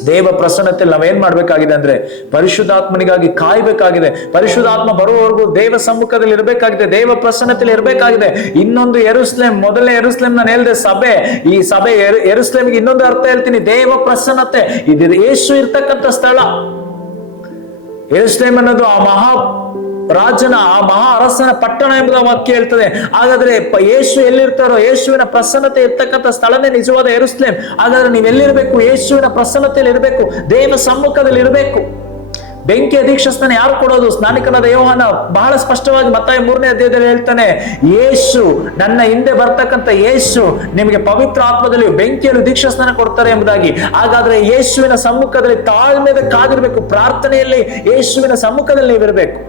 ದೇವ ಪ್ರಸನ್ನತೆ ನಾವೇನ್ ಮಾಡ್ಬೇಕಾಗಿದೆ ಅಂದ್ರೆ ಪರಿಶುದ್ಧಾತ್ಮನಿಗಾಗಿ ಕಾಯ್ಬೇಕಾಗಿದೆ. ಪರಿಶುದ್ಧಾತ್ಮ ಬರುವವರೆಗೂ ದೇವ ಸಮ್ಮುಖದಲ್ಲಿ ಇರಬೇಕಾಗಿದೆ, ದೇವ ಪ್ರಸನ್ನತೆಯಲ್ಲಿ ಇರಬೇಕಾಗಿದೆ. ಇನ್ನೊಂದು ಯೆರೂಸಲೇಮ್, ಮೊದಲನೇ ಯೆರೂಸಲೇಮ್ ನಾನು ಹೇಳ್ದೆ ಸಭೆ. ಈ ಸಭೆ ಯೆರೂಸಲೇಮ್ಗೆ ಇನ್ನೊಂದು ಅರ್ಥ ಹೇಳ್ತೀನಿ, ದೇವ ಪ್ರಸನ್ನತೆ. ಇದು ಯೇಸು ಇರ್ತಕ್ಕಂಥ ಸ್ಥಳ. ಯೆರೂಸಲೇಮ್ ಅನ್ನೋದು ಆ ಮಹಾ ರಾಜನ, ಆ ಮಹಾ ಅರಸನ ಪಟ್ಟಣ ಎಂಬುದ ವಾಕ್ಯ ಹೇಳ್ತದೆ. ಹಾಗಾದ್ರೆ ಯೇಸು ಎಲ್ಲಿರ್ತಾರೋ, ಯೇಸುವಿನ ಪ್ರಸನ್ನತೆ ಇರ್ತಕ್ಕಂಥ ಸ್ಥಳನೇ ನಿಜವಾದ ಯೆರೂಸಲೇಮ್. ಹಾಗಾದ್ರೆ ನೀವೆಲ್ಲಿರ್ಬೇಕು? ಯೇಸುವಿನ ಪ್ರಸನ್ನತೆಯಲ್ಲಿ ಇರಬೇಕು, ದೇವ ಸಮ್ಮುಖದಲ್ಲಿ ಇರಬೇಕು. ಬೆಂಕಿಯ ದೀಕ್ಷಾಸ್ನಾನ ಯಾರು ಕೊಡೋದು? ಸ್ನಾನಿಕನಾದ ಯೋಹಾನ ಬಹಳ ಸ್ಪಷ್ಟವಾಗಿ ಮತ್ತಾಯ 3ನೇ ಅಧ್ಯಾಯದಲ್ಲಿ ಹೇಳ್ತಾನೆ, ಯೇಸು, ನನ್ನ ಹಿಂದೆ ಬರ್ತಕ್ಕಂಥ ಯೇಸು ನಿಮಗೆ ಪವಿತ್ರ ಆತ್ಮದಲ್ಲಿ ಬೆಂಕಿಯಲ್ಲಿ ದೀಕ್ಷಾಸ್ನಾನ ಕೊಡ್ತಾರೆ ಎಂಬುದಾಗಿ. ಹಾಗಾದ್ರೆ ಯೇಸುವಿನ ಸಮ್ಮುಖದಲ್ಲಿ ತಾಳ್ಮೆದ ಕಾದಿರ್ಬೇಕು, ಪ್ರಾರ್ಥನೆಯಲ್ಲಿ ಯೇಸುವಿನ ಸಮ್ಮುಖದಲ್ಲಿ ನೀವಿರಬೇಕು.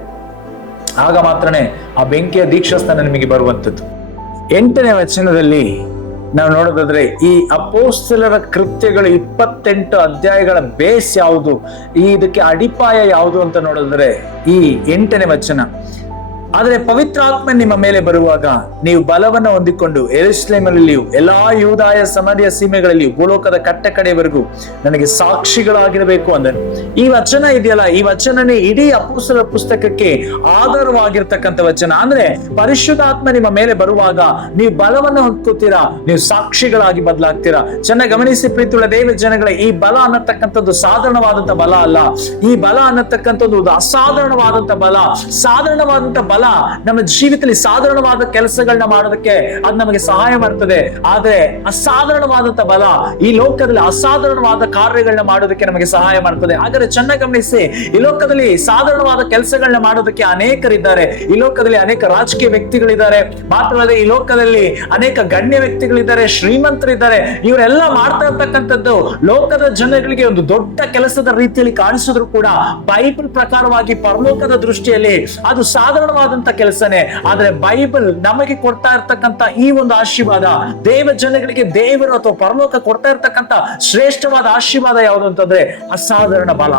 ಆಗ ಮಾತ್ರನೇ ಆ ಬೆಂಕಿಯ ದೀಕ್ಷಾಸ್ನಾನ ನಿಮಗೆ ಬರುವಂಥದ್ದು. 8ನೇ ವಚನದಲ್ಲಿ ನಾವು ನೋಡೋದಾದ್ರೆ ಈ ಅಪೊಸ್ತಲರ ಕೃತ್ಯಗಳು 28 ಅಧ್ಯಾಯಗಳ ಬೇಸ್ ಯಾವುದು, ಇದಕ್ಕೆ ಅಡಿಪಾಯ ಯಾವುದು ಅಂತ ನೋಡಿದ್ರೆ ಈ 8ನೇ ವಚನ. ಆದ್ರೆ ಪವಿತ್ರ ಆತ್ಮ ನಿಮ್ಮ ಮೇಲೆ ಬರುವಾಗ ನೀವು ಬಲವನ್ನು ಹೊಂದಿಕೊಂಡು ಯೆರೂಸಲೇಮಿನಲ್ಲಿಯೂ ಎಲ್ಲಾ ಯೂದಾಯ ಸಮಾರ್ಯ ಸೀಮೆಗಳಲ್ಲಿಯೂ ಭೂಲೋಕದ ಕಟ್ಟ ಕಡೆಯವರೆಗೂ ನನಗೆ ಸಾಕ್ಷಿಗಳಾಗಿರಬೇಕು ಅಂದನು. ಈ ವಚನ ಇದೆಯಲ್ಲ, ಈ ವಚನನೇ ಇಡೀ ಅಪೊಸ್ತಲರ ಪುಸ್ತಕಕ್ಕೆ ಆಧಾರವಾಗಿರ್ತಕ್ಕಂಥ ವಚನ. ಅಂದ್ರೆ ಪರಿಶುದ್ಧಾತ್ಮ ನಿಮ್ಮ ಮೇಲೆ ಬರುವಾಗ ನೀವು ಬಲವನ್ನು ಹೊಂದ್ಕೋತೀರಾ, ನೀವು ಸಾಕ್ಷಿಗಳಾಗಿ ಬದಲಾಗ್ತೀರಾ. ಚೆನ್ನಾಗಿ ಗಮನಿಸಿ ಪ್ರೀತಿಯುಳ್ಳ ದೇವ ಜನಗಳೇ, ಈ ಬಲ ಅನ್ನತಕ್ಕಂಥದ್ದು ಸಾಧಾರಣವಾದಂತ ಬಲ ಅಲ್ಲ. ಈ ಬಲ ಅನ್ನತಕ್ಕಂಥದ್ದು ಅಸಾಧಾರಣವಾದಂತ ಬಲ. ಸಾಧಾರಣವಾದಂತ ಬಲ ನಮ್ಮ ಜೀವಿತದಲ್ಲಿ ಸಾಧಾರಣವಾದ ಕೆಲಸಗಳನ್ನ ಮಾಡೋದಕ್ಕೆ ಅದು ನಮಗೆ ಸಹಾಯ ಮಾಡ್ತದೆ. ಆದ್ರೆ ಅಸಾಧಾರಣವಾದಂತ ಬಲ ಈ ಲೋಕದಲ್ಲಿ ಅಸಾಧಾರಣವಾದ ಕಾರ್ಯಗಳನ್ನ ಮಾಡೋದಕ್ಕೆ ನಮಗೆ ಸಹಾಯ ಮಾಡ್ತದೆ. ಹಾಗಾದ್ರೆ ಚೆನ್ನಾಗಿ ಗಮನಿಸಿ, ಈ ಲೋಕದಲ್ಲಿ ಸಾಧಾರಣವಾದ ಕೆಲಸಗಳನ್ನ ಮಾಡೋದಕ್ಕೆ ಅನೇಕರಿದ್ದಾರೆ. ಈ ಲೋಕದಲ್ಲಿ ಅನೇಕ ರಾಜಕೀಯ ವ್ಯಕ್ತಿಗಳಿದ್ದಾರೆ, ಮಾತ್ರವಲ್ಲದೆ ಈ ಲೋಕದಲ್ಲಿ ಅನೇಕ ಗಣ್ಯ ವ್ಯಕ್ತಿಗಳಿದ್ದಾರೆ, ಶ್ರೀಮಂತರಿದ್ದಾರೆ. ಇವರೆಲ್ಲ ಮಾಡ್ತಾ ಇರ್ತಕ್ಕಂಥದ್ದು ಲೋಕದ ಜನಗಳಿಗೆ ಒಂದು ದೊಡ್ಡ ಕೆಲಸದ ರೀತಿಯಲ್ಲಿ ಕಾಣಿಸಿದ್ರು ಕೂಡ ಬೈಬಲ್ ಪ್ರಕಾರವಾಗಿ ಪರಲೋಕದ ದೃಷ್ಟಿಯಲ್ಲಿ ಅದು ಸಾಧಾರಣವಾದಂತ ಕೆಲಸನೇ. ಆದ್ರೆ ಬೈಬಲ್ ನಮಗೆ ಕೊಡ್ತಾ ಇರ್ತಕ್ಕಂಥ ಈ ಒಂದು ಆಶೀರ್ವಾದ, ದೇವ ಜನಗಳಿಗೆ ದೇವರು ಅಥವಾ ಪರಲೋಕ ಕೊಡ್ತಾ ಇರ್ತಕ್ಕಂಥ ಶ್ರೇಷ್ಠವಾದ ಆಶೀರ್ವಾದ ಯಾವುದು ಅಂತಂದ್ರೆ ಅಸಾಧಾರಣ ಬಲ.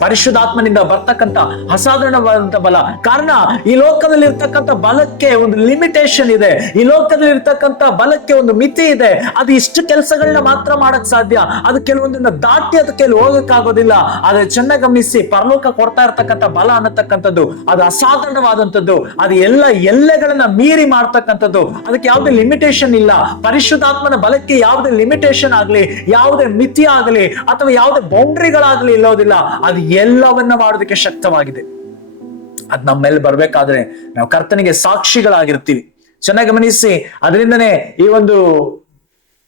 ಪರಿಶುದ್ಧಾತ್ಮನಿಂದ ಬರ್ತಕ್ಕಂಥ ಅಸಾಧಾರಣವಾದಂತ ಬಲ. ಕಾರಣ ಈ ಲೋಕದಲ್ಲಿ ಇರ್ತಕ್ಕಂಥ ಬಲಕ್ಕೆ ಒಂದು ಲಿಮಿಟೇಷನ್ ಇದೆ. ಈ ಲೋಕದಲ್ಲಿ ಇರ್ತಕ್ಕಂಥ ಬಲಕ್ಕೆ ಒಂದು ಮಿತಿ ಇದೆ. ಅದು ಇಷ್ಟು ಕೆಲಸಗಳನ್ನ ಮಾತ್ರ ಮಾಡಕ್ ಸಾಧ್ಯ, ಅದು ಕೆಲವೊಂದನ್ನ ದಾಟಿ ಅದಕ್ಕೆ ಹೋಗಕ್ಕಾಗೋದಿಲ್ಲ. ಆದ್ರೆ ಚೆನ್ನಾಗಿ ಗಮನಿಸಿ, ಪರಲೋಕ ಕೊಡ್ತಾ ಇರ್ತಕ್ಕಂಥ ಬಲ ಅನ್ನತಕ್ಕಂಥದ್ದು ಅದು ಅಸಾಧಾರಣವಾದಂಥದ್ದು. ಅದು ಎಲ್ಲ ಎಲ್ಲೆಗಳನ್ನ ಮೀರಿ ಮಾಡ್ತಕ್ಕಂಥದ್ದು. ಅದಕ್ಕೆ ಯಾವುದೇ ಲಿಮಿಟೇಷನ್ ಇಲ್ಲ. ಪರಿಶುದ್ಧಾತ್ಮನ ಬಲಕ್ಕೆ ಯಾವುದೇ ಲಿಮಿಟೇಷನ್ ಆಗ್ಲಿ, ಯಾವುದೇ ಮಿತಿ ಆಗಲಿ ಅಥವಾ ಯಾವುದೇ ಬೌಂಡ್ರಿಗಳಾಗ್ಲಿ ಇಲ್ಲೋದಿಲ್ಲ. ಅದು ಎಲ್ಲವನ್ನ ಮಾಡೋದಕ್ಕೆ ಶಕ್ತವಾಗಿದೆ. ಅದ್ ನಮ್ಮ ಮೇಲೆ ಬರ್ಬೇಕಾದ್ರೆ ನಾವು ಕರ್ತನಿಗೆ ಸಾಕ್ಷಿಗಳಾಗಿರ್ತೀವಿ. ಚೆನ್ನಾಗಿ ಗಮನಿಸಿ, ಅದರಿಂದನೇ ಈ ಒಂದು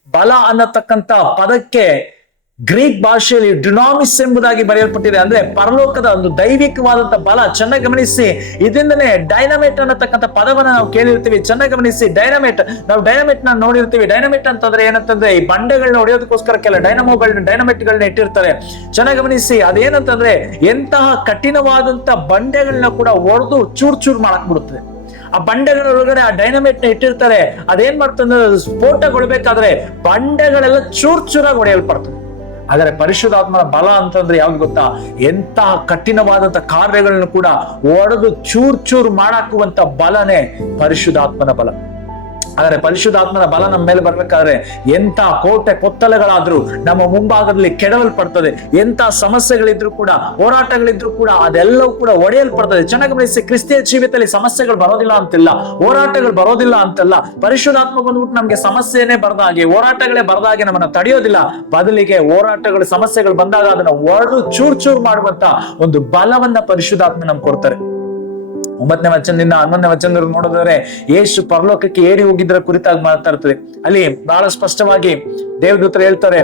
ಬಲ ಅನ್ನತಕ್ಕಂಥ ಪದಕ್ಕೆ ಗ್ರೀಕ್ ಭಾಷೆಯಲ್ಲಿ ಡುನಾಮಿಸ್ ಎಂಬುದಾಗಿ ಬರೆಯಲ್ಪಟ್ಟಿದೆ. ಅಂದ್ರೆ ಪರಲೋಕದ ಒಂದು ದೈವಿಕವಾದಂತ ಬಲ. ಚೆನ್ನಾಗಿ ಗಮನಿಸಿ, ಇದರಿಂದನೇ ಡೈನಮೈಟ್ ಅನ್ನತಕ್ಕಂಥ ಪದವನ್ನ ನಾವು ಕೇಳಿರ್ತೀವಿ. ಚೆನ್ನಾಗಿ ಗಮನಿಸಿ, ಡೈನಮೈಟ್, ನಾವು ಡೈನಮೈಟ್ ನ ನೋಡಿರ್ತೀವಿ. ಡೈನಮೈಟ್ ಅಂತಂದ್ರೆ ಏನಂತಂದ್ರೆ ಈ ಬಂಡೆಗಳನ್ನ ಹೊಡೆಯೋದಕ್ಕೋಸ್ಕರ ಕೆಲ ಡೈನಮೈಟ್ ಗಳನ್ನ ಇಟ್ಟಿರ್ತಾರೆ. ಚೆನ್ನಾಗಿ ಗಮನಿಸಿ, ಅದೇನಂತಂದ್ರೆ ಎಂತಹ ಕಠಿಣವಾದಂತ ಬಂಡೆಗಳನ್ನ ಕೂಡ ಹೊಡೆದು ಚೂರ್ ಚೂರ್ ಮಾಡಕ್ ಬಿಡುತ್ತದೆ. ಆ ಬಂಡೆಗಳ ಒಳಗಡೆ ಆ ಡೈನಮೈಟ್ ನ ಇಟ್ಟಿರ್ತಾರೆ. ಅದೇನ್ ಮಾಡ್ತಂದ್ರೆ ಸ್ಫೋಟಗೊಳ್ಬೇಕಾದ್ರೆ ಬಂಡೆಗಳೆಲ್ಲ ಚೂರ್ ಚೂರಾಗಿ ಹೊಡೆಯಲ್ಪಡ್ತದೆ. ಆದರೆ ಪರಿಶುದ್ಧಾತ್ಮನ ಬಲ ಅಂತಂದ್ರೆ ಯಾವ್ದು ಗೊತ್ತಾ? ಎಂತಹ ಕಠಿಣವಾದಂತ ಕಾರ್ಯಗಳನ್ನು ಕೂಡ ಒಡೆದು ಚೂರ್ ಚೂರ್ ಮಾಡಾಕುವಂತ ಬಲನೇ ಪರಿಶುದ್ಧಾತ್ಮನ ಬಲ. ಆದರೆ ಪರಿಶುದ್ಧಾತ್ಮನ ಬಲ ನಮ್ಮ ಮೇಲೆ ಬರ್ಬೇಕಾದ್ರೆ ಎಂತ ಕೋಟೆ ಕೊತ್ತಲೆಗಳಾದ್ರೂ ನಮ್ಮ ಮುಂಭಾಗದಲ್ಲಿ ಕೆಡವಲ್ಪಡ್ತದೆ. ಎಂತ ಸಮಸ್ಯೆಗಳಿದ್ರು ಕೂಡ, ಹೋರಾಟಗಳಿದ್ರು ಕೂಡ ಅದೆಲ್ಲವೂ ಕೂಡ ಒಡೆಯಲ್ಪಡ್ತದೆ. ಚೆನ್ನಾಗಿ ಗಮನಿಸಿ, ಕ್ರಿಸ್ತಿಯ ಜೀವಿತದಲ್ಲಿ ಸಮಸ್ಯೆಗಳು ಬರೋದಿಲ್ಲ ಅಂತಿಲ್ಲ, ಹೋರಾಟಗಳು ಬರೋದಿಲ್ಲ ಅಂತಲ್ಲ. ಪರಿಶುದ್ಧಾತ್ಮ ಬಂದ್ಬಿಟ್ಟು ನಮ್ಗೆ ಸಮಸ್ಯೆನೇ ಬರ್ದಾಗೆ, ಹೋರಾಟಗಳೇ ಬರ್ದಾಗೆ ನಮ್ಮನ್ನ ತಡೆಯೋದಿಲ್ಲ. ಬದಲಿಗೆ ಹೋರಾಟಗಳು, ಸಮಸ್ಯೆಗಳು ಬಂದಾಗ ಅದನ್ನ ಒಡೆದು ಚೂರ್ ಚೂರ್ ಮಾಡುವಂತ ಒಂದು ಬಲವನ್ನ ಪರಿಶುದ್ಧಾತ್ಮ ನಮ್ಗೆ ಕೊಡ್ತಾರೆ. 9ನೇ ವಚನದಿಂದ 11ನೇ ವಚನ ನೋಡಿದ್ರೆ ಯೇಸು ಪರಲೋಕಕ್ಕೆ ಏರಿ ಹೋಗಿದ್ರ ಕುರಿತಾಗಿ ಮಾತಾಡ್ತದೆ. ಅಲ್ಲಿ ಬಹಳ ಸ್ಪಷ್ಟವಾಗಿ ದೇವದೂತರು ಹೇಳ್ತಾರೆ,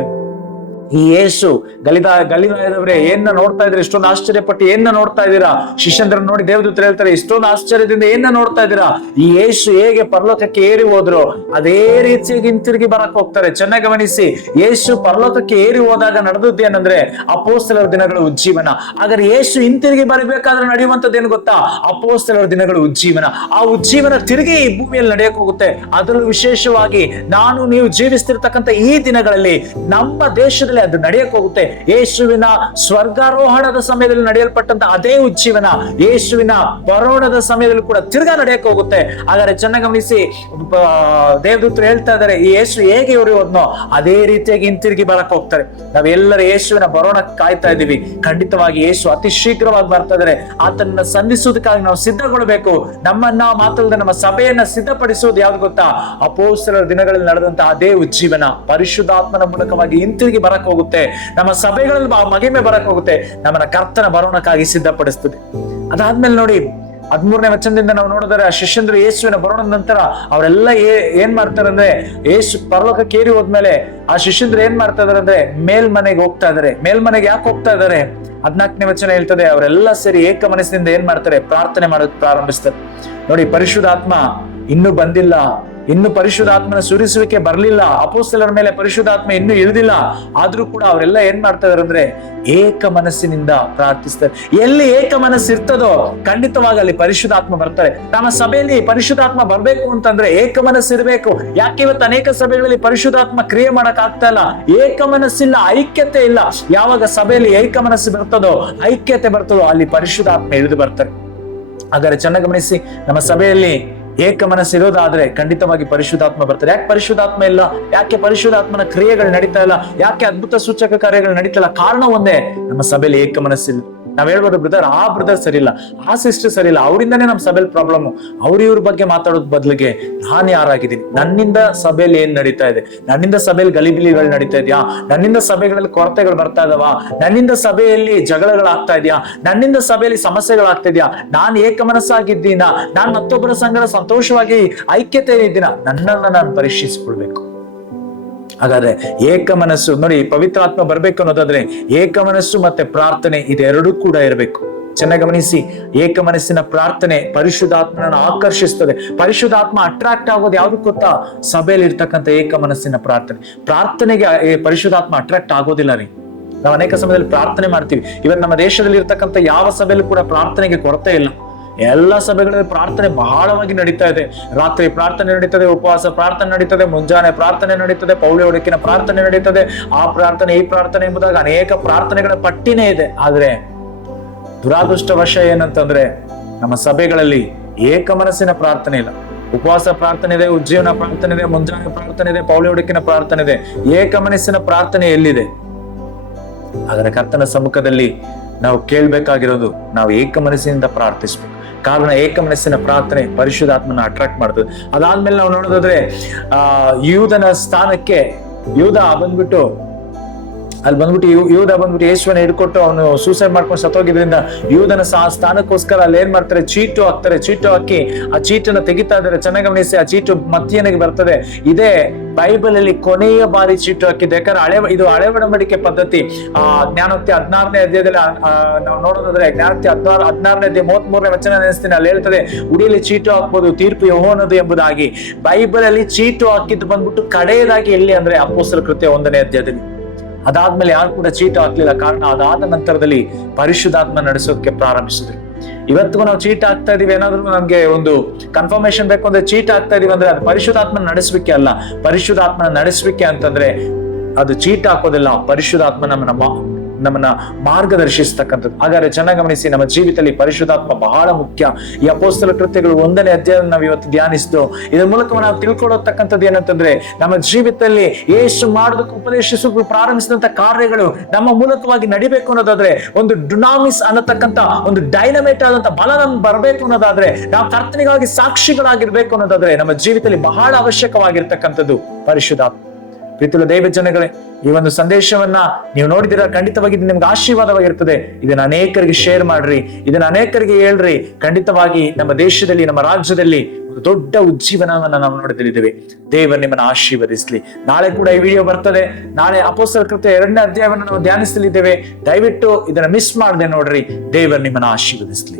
ಈ ಯೇಸು ಗಲಿಲಾಯದವರೇ ಏನ್ನ ನೋಡ್ತಾ ಇದ್ದೀರಾ, ಇಷ್ಟೊಂದು ಆಶ್ಚರ್ಯಪಟ್ಟು ಏನ್ನ ನೋಡ್ತಾ ಇದ್ದೀರಾ? ಶಿಷ್ಯಂದ್ರನ್ನ ನೋಡಿ ದೇವದೂತರು ಹೇಳ್ತಾರೆ, ಇಷ್ಟೊಂದು ಆಶ್ಚರ್ಯದಿಂದ ಏನ್ನ ನೋಡ್ತಾ ಇದ್ದೀರಾ? ಈ ಯೇಸು ಹೇಗೆ ಪರಲೋಕಕ್ಕೆ ಏರಿ ಹೋದ್ರು ಅದೇ ರೀತಿಯಾಗಿ ಹಿಂತಿರುಗಿ ಬರಕ್ ಹೋಗ್ತಾರೆ. ಚೆನ್ನಾಗಿ ಗಮನಿಸಿ, ಯೇಸು ಪರಲೋಕಕ್ಕೆ ಏರಿ ಹೋದಾಗ ನಡೆದದ್ದು ಏನಂದ್ರೆ ಅಪೊಸ್ತಲರ ದಿನಗಳ ಉಜ್ಜೀವನ. ಹಾಗಾದ್ರೆ ಯೇಸು ಹಿಂತಿರುಗಿ ಬರಬೇಕಾದ್ರೆ ನಡೆಯುವಂತದ್ದು ಏನು ಗೊತ್ತಾ? ಅಪೊಸ್ತಲರ ದಿನಗಳ ಉಜ್ಜೀವನ. ಆ ಉಜ್ಜೀವನ ತಿರುಗಿ ಈ ಭೂಮಿಯಲ್ಲಿ ನಡೆಯಕ್ ಹೋಗುತ್ತೆ. ಅದರಲ್ಲೂ ವಿಶೇಷವಾಗಿ ನಾನು ನೀವು ಜೀವಿಸ್ತಿರ್ತಕ್ಕಂಥ ಈ ದಿನಗಳಲ್ಲಿ ನಮ್ಮ ದೇಶದಲ್ಲಿ ಅದು ನಡೆಯಕ್ ಹೋಗುತ್ತೆ. ಯೇಸುವಿನ ಸ್ವರ್ಗಾರೋಹಣದ ಸಮಯದಲ್ಲಿ ನಡೆಯಲ್ಪಟ್ಟಂತ ಅದೇ ಉಜ್ಜೀವನ ಯೇಸುವಿನ ಬರೋಣದ ಸಮಯದಲ್ಲಿ ಕೂಡ ತಿರ್ಗಾ ನಡೆಯಕ್ ಹೋಗುತ್ತೆ. ಹಾಗಾದ್ರೆ ಚೆನ್ನಾಗಿ ಗಮನಿಸಿ, ದೇವದೂತರು ಹೇಳ್ತಾ ಇದ್ದಾರೆ, ಈ ಯೇಸು ಹೇಗೆ ಇವರು ಹೋದ್ನೋ ಅದೇ ರೀತಿಯಾಗಿ ಹಿಂತಿರುಗಿ ಬರಕ್ ಹೋಗ್ತಾರೆ. ನಾವೆಲ್ಲರೂ ಯೇಸುವಿನ ಬರೋಣ ಕಾಯ್ತಾ ಇದ್ದೀವಿ. ಖಂಡಿತವಾಗಿ ಯೇಸು ಅತಿ ಶೀಘ್ರವಾಗಿ ಬರ್ತಾ ಇದ್ದಾರೆ. ಆತನನ್ನ ಸಂಧಿಸುವುದಕ್ಕಾಗಿ ನಾವು ಸಿದ್ಧಗೊಳ್ಬೇಕು. ನಮ್ಮನ್ನ ಮಾತ್ರಲ್ಲದೆ ನಮ್ಮ ಸಭೆಯನ್ನ ಸಿದ್ಧಪಡಿಸುವುದು ಯಾವ್ದು ಗೊತ್ತಾ? ಅಪೊಸ್ತಲರ ದಿನಗಳಲ್ಲಿ ನಡೆದಂತಹ ಅದೇ ಉಜ್ಜೀವನ ಪರಿಶುದ್ಧಾತ್ಮನ ಮೂಲಕವಾಗಿ ಹಿಂತಿರುಗಿ ಬರಕ್ ಹೋಗುತ್ತೆ. ನಮ್ಮ ಸಭೆಗಳಲ್ಲಿ ಮಹಿಮೆ ಬರಕ್ ಹೋಗುತ್ತೆ. ನಮ್ಮನ್ನ ಕರ್ತನ ಬರೋಣಕ್ಕಾಗಿ ಸಿದ್ಧಪಡಿಸ್ತದೆ. ಅದಾದ್ಮೇಲೆ ನೋಡಿ 13ನೇ ವಚನದಿಂದ ನಾವು ನೋಡಿದರೆ, ಆ ಶಿಷ್ಯಂದ್ರು ಯೇಸುವಿನ ಬರೋಣದ ನಂತರ ಅವರೆಲ್ಲ ಏನ್ ಮಾಡ್ತಾರೆ ಅಂದ್ರೆ, ಯೇಸು ಪರಲೋಕಕ್ಕೆ ಏರಿ ಹೋದ್ಮೇಲೆ ಆ ಶಿಷ್ಯಂದ್ರು ಏನ್ ಮಾಡ್ತಾ ಇದಾರೆ ಅಂದ್ರೆ ಮೇಲ್ಮನೆಗೆ ಹೋಗ್ತಾ ಇದಾರೆ. ಮೇಲ್ಮನೆಗೆ ಯಾಕೆ ಹೋಗ್ತಾ ಇದಾರೆ? 14ನೇ ವಚನ ಹೇಳ್ತದೆ, ಅವರೆಲ್ಲ ಸೇರಿ ಏಕ ಮನಸ್ಸಿನಿಂದ ಏನ್ ಮಾಡ್ತಾರೆ? ಪ್ರಾರ್ಥನೆ ಮಾಡೋದು ಪ್ರಾರಂಭಿಸ್ತಾರೆ. ನೋಡಿ, ಪರಿಶುದ್ಧಾತ್ಮ ಇನ್ನೂ ಬಂದಿಲ್ಲ, ಇನ್ನು ಪರಿಶುದ್ಧಾತ್ಮನ ಸುರಿಸುವಿಕೆ ಬರ್ಲಿಲ್ಲ, ಅಪೊಸ್ತಲರ ಮೇಲೆ ಪರಿಶುದ್ಧಾತ್ಮ ಇನ್ನೂ ಇಳಿದಿಲ್ಲ. ಆದ್ರೂ ಕೂಡ ಅವರೆಲ್ಲ ಏನ್ ಮಾಡ್ತಾ ಇದಾರೆ ಅಂದ್ರೆ ಏಕ ಮನಸ್ಸಿನಿಂದ ಪ್ರಾರ್ಥಿಸ್ತಾರೆ. ಎಲ್ಲಿ ಏಕ ಮನಸ್ಸು ಇರ್ತದೋ ಖಂಡಿತವಾಗಿ ಅಲ್ಲಿ ಪರಿಶುದ್ಧಾತ್ಮ ಬರ್ತಾರೆ. ನಮ್ಮ ಸಭೆಯಲ್ಲಿ ಪರಿಶುದ್ಧಾತ್ಮ ಬರ್ಬೇಕು ಅಂತಂದ್ರೆ ಏಕ ಮನಸ್ಸು ಇರಬೇಕು. ಯಾಕೆ ಇವತ್ತು ಅನೇಕ ಸಭೆಗಳಲ್ಲಿ ಪರಿಶುದ್ಧಾತ್ಮ ಕ್ರಿಯೆ ಮಾಡಕ್ ಆಗ್ತಾ ಇಲ್ಲ? ಏಕ ಮನಸ್ಸಿಲ್ಲ, ಐಕ್ಯತೆ ಇಲ್ಲ. ಯಾವಾಗ ಸಭೆಯಲ್ಲಿ ಏಕ ಮನಸ್ಸು ಬರ್ತದೋ, ಐಕ್ಯತೆ ಬರ್ತದೋ, ಅಲ್ಲಿ ಪರಿಶುದ್ಧಾತ್ಮ ಇಳಿದು ಬರ್ತಾರೆ. ಹಾಗಾದ್ರೆ ಚೆನ್ನಾಗಿ ಗಮನಿಸಿ, ನಮ್ಮ ಸಭೆಯಲ್ಲಿ ಏಕ ಮನಸ್ಸಿರೋದಾದ್ರೆ ಖಂಡಿತವಾಗಿ ಪರಿಶುದ್ಧಾತ್ಮ ಬರ್ತಾರೆ. ಯಾಕೆ ಪರಿಶುದ್ಧಾತ್ಮ ಇಲ್ಲ? ಯಾಕೆ ಪರಿಶುದ್ಧಾತ್ಮನ ಕ್ರಿಯೆಗಳು ನಡೀತಾ ಇಲ್ಲ? ಯಾಕೆ ಅದ್ಭುತ ಸೂಚಕ ಕಾರ್ಯಗಳು ನಡೀತಾ ಇಲ್ಲ? ಕಾರಣ ಒಂದೇ, ನಮ್ಮ ಸಭೆಯಲ್ಲಿ ಏಕ ಮನಸ್ಸಿಲ್ಲ. ನಾವ್ ಹೇಳ್ಬೋದು, ಬ್ರದರ್ ಆ ಬ್ರದರ್ ಸರಿಯಿಲ್ಲ, ಆ ಸಿಸ್ಟರ್ ಸರಿಯಿಲ್ಲ, ಅವರಿಂದನೇ ನಮ್ಮ ಸಭೆಯಲ್ಲಿ ಪ್ರಾಬ್ಲಮ್. ಇವ್ರ ಬಗ್ಗೆ ಮಾತಾಡೋದ್ ಬದಲಿಗೆ ನಾನು ಯಾರಾಗಿದ್ದೀನಿ, ನನ್ನಿಂದ ಸಭೆಯಲ್ಲಿ ಏನ್ ನಡೀತಾ ಇದೆ, ನನ್ನಿಂದ ಸಭೆಯಲ್ಲಿ ಗಲಿಬಿಲಿಗಳು ನಡೀತಾ ಇದೆಯಾ, ನನ್ನಿಂದ ಸಭೆಗಳಲ್ಲಿ ಕೊರತೆಗಳು ಬರ್ತಾ ಇದಾವ, ನನ್ನಿಂದ ಸಭೆಯಲ್ಲಿ ಜಗಳಗಳಾಗ್ತಾ ಇದೆಯಾ, ನನ್ನಿಂದ ಸಭೆಯಲ್ಲಿ ಸಮಸ್ಯೆಗಳಾಗ್ತಾ ಇದೆಯಾ, ನಾನು ಏಕ ಮನಸ್ಸಾಗಿದ್ದೀನ, ನಾನು ಮತ್ತೊಬ್ಬರ ಸಂಗಡ ಸಂತೋಷವಾಗಿ ಐಕ್ಯತೆ ಇದ್ದೀನ, ನನ್ನನ್ನ ನಾನು ಪರೀಕ್ಷಿಸಿಕೊಳ್ಬೇಕು. ಹಾಗಾದ್ರೆ ಏಕ ಮನಸ್ಸು ನೋಡಿ, ಪವಿತ್ರಾತ್ಮ ಬರ್ಬೇಕು ಅನ್ನೋದಾದ್ರೆ ಏಕ ಮನಸ್ಸು ಮತ್ತೆ ಪ್ರಾರ್ಥನೆ ಇದೆರಡೂ ಕೂಡ ಇರಬೇಕು. ಚೆನ್ನಾಗಿ ಗಮನಿಸಿ, ಏಕ ಮನಸ್ಸಿನ ಪ್ರಾರ್ಥನೆ ಪರಿಶುದ್ಧಾತ್ಮನ ಆಕರ್ಷಿಸ್ತದೆ. ಪರಿಶುದ್ಧಾತ್ಮ ಅಟ್ರಾಕ್ಟ್ ಆಗೋದು ಯಾವ್ದು ಗೊತ್ತಾ? ಸಭೆಯಲ್ಲಿ ಇರ್ತಕ್ಕಂಥ ಏಕ ಮನಸ್ಸಿನ ಪ್ರಾರ್ಥನೆಗೆ ಪರಿಶುದ್ಧಾತ್ಮ ಅಟ್ರಾಕ್ಟ್ ಆಗೋದಿಲ್ಲ ರೀ. ನಾವು ಅನೇಕ ಸಮಯದಲ್ಲಿ ಪ್ರಾರ್ಥನೆ ಮಾಡ್ತೀವಿ. ಇವತ್ತು ನಮ್ಮ ದೇಶದಲ್ಲಿ ಇರ್ತಕ್ಕಂಥ ಯಾವ ಸಭೆಯಲ್ಲೂ ಕೂಡ ಪ್ರಾರ್ಥನೆಗೆ ಕೊರತೆ ಇಲ್ಲ. ಎಲ್ಲಾ ಸಭೆಗಳಲ್ಲಿ ಪ್ರಾರ್ಥನೆ ಬಹಳವಾಗಿ ನಡೀತಾ ಇದೆ. ರಾತ್ರಿ ಪ್ರಾರ್ಥನೆ ನಡೀತದೆ, ಉಪವಾಸ ಪ್ರಾರ್ಥನೆ ನಡೀತದೆ, ಮುಂಜಾನೆ ಪ್ರಾರ್ಥನೆ ನಡೀತದೆ, ಪೌಳಿ ಒಡಕಿನ ಪ್ರಾರ್ಥನೆ ನಡೀತದೆ, ಆ ಪ್ರಾರ್ಥನೆ ಈ ಪ್ರಾರ್ಥನೆ ಎಂಬುದಾಗಿ ಅನೇಕ ಪ್ರಾರ್ಥನೆಗಳ ಪಟ್ಟಿನೇ ಇದೆ. ಆದ್ರೆ ದುರಾದೃಷ್ಟವಶ ಏನಂತಂದ್ರೆ ನಮ್ಮ ಸಭೆಗಳಲ್ಲಿ ಏಕ ಮನಸ್ಸಿನ ಪ್ರಾರ್ಥನೆ ಇಲ್ಲ. ಉಪವಾಸ ಪ್ರಾರ್ಥನೆ ಇದೆ, ಉಜ್ಜೀವನ ಪ್ರಾರ್ಥನೆ ಇದೆ, ಮುಂಜಾನೆ ಪ್ರಾರ್ಥನೆ ಇದೆ, ಪೌಳಿ ಒಡಕಿನ ಪ್ರಾರ್ಥನೆ ಇದೆ. ಏಕ ಮನಸ್ಸಿನ ಪ್ರಾರ್ಥನೆ ಎಲ್ಲಿದೆ? ಆದರೆ ಕರ್ತನ ಸಮ್ಮುಖದಲ್ಲಿ ನಾವು ಕೇಳ್ಬೇಕಾಗಿರೋದು, ನಾವು ಏಕ ಮನಸ್ಸಿನಿಂದ ಪ್ರಾರ್ಥಿಸ್ಬೇಕು. ಕಾರಣ ಏಕ ಮನಸ್ಸಿನ ಪ್ರಾರ್ಥನೆ ಪರಿಶುದ್ಧಾತ್ಮನ ಅಟ್ರಾಕ್ಟ್ ಮಾಡ್ತದೆ. ಅದಾದ್ಮೇಲೆ ನಾವು ನೋಡೋದಾದ್ರೆ ಯೂದನ ಸ್ಥಾನಕ್ಕೆ ಯೂದ ಬಂದ್ಬಿಟ್ಟು ಯೂದ ಬಂದ್ಬಿಟ್ಟು ಯೇಸುವನ್ನ ಹಿಡ್ಕೊಟ್ಟು ಅವನು ಸೂಸೈಡ್ ಮಾಡ್ಕೊಂಡು ಸತ್ತೋಗಿದ್ರಿಂದ ಯೂದನ ಸ್ಥಾನಕ್ಕೋಸ್ಕರ ಅಲ್ಲಿ ಏನ್ ಮಾಡ್ತಾರೆ? ಚೀಟು ಹಾಕ್ತಾರೆ. ಚೀಟು ಹಾಕಿ ಆ ಚೀಟನ್ನ ತೆಗಿತಾ ಇದ್ದಾರೆ. ಚೆನ್ನಾಗಿ ಗಮನಿಸಿ, ಆ ಚೀಟು ಮತ್ತಿಯನಿಗೆ ಬರ್ತದೆ. ಇದೇ ಬೈಬಲ್ ಅಲ್ಲಿ ಕೊನೆಯ ಬಾರಿ ಚೀಟು ಹಾಕಿದ್ದು. ಯಾಕಂದ್ರೆ ಇದು ಹಳೆ ಒಡಂಬಡಿಕೆ ಪದ್ಧತಿ. ಜ್ಞಾನೋಕ್ತಿ 16ನೇ ಅಧ್ಯಾಯದಲ್ಲಿ ನಾವು ನೋಡೋದಾದ್ರೆ ಜ್ಞಾನೋಕ್ತಿ 16ನೇ ಅಧ್ಯಾಯ 33ನೇ ವಚನ ನೆನೆಸ್ತೀನಿ. ಅಲ್ಲಿ ಹೇಳ್ತದೆ, ಉಡಿಯಲ್ಲಿ ಚೀಟು ಹಾಕ್ಬೋದು, ತೀರ್ಪು ಯೆಹೋವನದು ಎಂಬುದಾಗಿ. ಬೈಬಲ್ ಅಲ್ಲಿ ಚೀಟು ಹಾಕಿದ್ದು ಬಂದ್ಬಿಟ್ಟು ಕಡೆಯದಾಗಿ ಎಲ್ಲಿ ಅಂದ್ರೆ ಅಪೊಸ್ತಲರ ಕೃತ್ಯ 1ನೇ ಅಧ್ಯಾಯದಲ್ಲಿ. ಅದಾದ್ಮೇಲೆ ಯಾರು ಕೂಡ ಚೀಟು ಹಾಕ್ಲಿಲ್ಲ. ಕಾರಣ ಅದಾದ ನಂತರದಲ್ಲಿ ಪರಿಶುದ್ಧಾತ್ಮ ನಡೆಸೋದಕ್ಕೆ ಪ್ರಾರಂಭಿಸಿದ್ರು. ಇವತ್ತಿಗೂ ನಾವು ಚೀಟ್ ಹಾಕ್ತಾ ಇದೀವಿ, ಏನಾದ್ರೂ ನಮ್ಗೆ ಒಂದು ಕನ್ಫರ್ಮೇಶನ್ ಬೇಕು ಅಂದ್ರೆ ಚೀಟ್ ಹಾಕ್ತಾ ಇದೀವಿ ಅಂದ್ರೆ ಅದು ಪರಿಶುದ್ಧಾತ್ಮನ ನಡೆಸಲಿಕ್ಕೆ ಅಲ್ಲ. ಪರಿಶುದ್ಧಾತ್ಮನ ನಡೆಸಲಿಕ್ಕೆ ಅಂತಂದ್ರೆ ಅದು ಚೀಟ್ ಹಾಕೋದಿಲ್ಲ, ಪರಿಶುದ್ಧಾತ್ಮ ನಮ್ಮನ್ನ ಮಾರ್ಗದರ್ಶಿಸ್ತಕ್ಕಂಥದ್ದು. ಹಾಗಾದ್ರೆ ಚೆನ್ನಾಗಿ ಗಮನಿಸಿ, ನಮ್ಮ ಜೀವಿತದಲ್ಲಿ ಪರಿಶುದ್ಧಾತ್ಮ ಬಹಳ ಮುಖ್ಯ. ಈ ಅಪೊಸ್ತಲ ಕೃತ್ಯಗಳು 1ನೇ ಅಧ್ಯಾಯದಲ್ಲಿ ನಾವು ಇವತ್ತು ಧ್ಯಾನಿಸಿದ್ದು. ಇದರ ಮೂಲಕ ನಾವು ತಿಳ್ಕೊಳ್ಳತಕ್ಕಂಥದ್ದು ಏನಂತಂದ್ರೆ, ನಮ್ಮ ಜೀವಿತದಲ್ಲಿ ಯೇಸು ಮಾಡೋದಕ್ಕೆ ಉಪದೇಶಿಸಲು ಪ್ರಾರಂಭಿಸಿದಂತ ಕಾರ್ಯಗಳು ನಮ್ಮ ಮೂಲಕವಾಗಿ ನಡಿಬೇಕು ಅನ್ನೋದಾದ್ರೆ, ಒಂದು ಡುನಾಮಿಸ್ ಅನ್ನತಕ್ಕಂಥ ಒಂದು ಡೈನಮೈಟ್ ಆದಂತ ಬಲ ನಮ್ಗೆ ಬರಬೇಕು ಅನ್ನೋದಾದ್ರೆ, ನಾವು ಕರ್ತನಿಗಾಗಿ ಸಾಕ್ಷಿಗಳಾಗಿರ್ಬೇಕು ಅನ್ನೋದಾದ್ರೆ, ನಮ್ಮ ಜೀವಿತದಲ್ಲಿ ಬಹಳ ಅವಶ್ಯಕವಾಗಿರ್ತಕ್ಕಂಥದ್ದು ಪರಿಶುದ್ಧಾತ್ಮ. ಪ್ರೀತಿಯುಳ್ಳ ದೈವ ಜನಗಳೇ, ಈ ಒಂದು ಸಂದೇಶವನ್ನ ನೀವು ನೋಡಿದಿರ, ಖಂಡಿತವಾಗಿ ಇದು ನಿಮ್ಗೆ ಆಶೀರ್ವಾದವಾಗಿರ್ತದೆ. ಇದನ್ನ ಅನೇಕರಿಗೆ ಶೇರ್ ಮಾಡ್ರಿ, ಇದನ್ನ ಅನೇಕರಿಗೆ ಹೇಳ್ರಿ. ಖಂಡಿತವಾಗಿ ನಮ್ಮ ದೇಶದಲ್ಲಿ, ನಮ್ಮ ರಾಜ್ಯದಲ್ಲಿ ಒಂದು ದೊಡ್ಡ ಉಜ್ಜೀವನವನ್ನ ನಾವು ನೋಡಲಿದ್ದೇವೆ. ದೇವರು ನಿಮ್ಮನ್ನ ಆಶೀರ್ವದಿಸ್ಲಿ. ನಾಳೆ ಕೂಡ ಈ ವಿಡಿಯೋ ಬರ್ತದೆ. ನಾಳೆ ಅಪೊಸ್ತಲರ ಕೃತ್ಯ 2ನೇ ಅಧ್ಯಾಯವನ್ನು ನಾವು ಧ್ಯಾನಿಸಲಿದ್ದೇವೆ. ದಯವಿಟ್ಟು ಇದನ್ನ ಮಿಸ್ ಮಾಡದೆ ನೋಡ್ರಿ. ದೇವರು ನಿಮ್ಮನ್ನ ಆಶೀರ್ವದಿಸ್ಲಿ.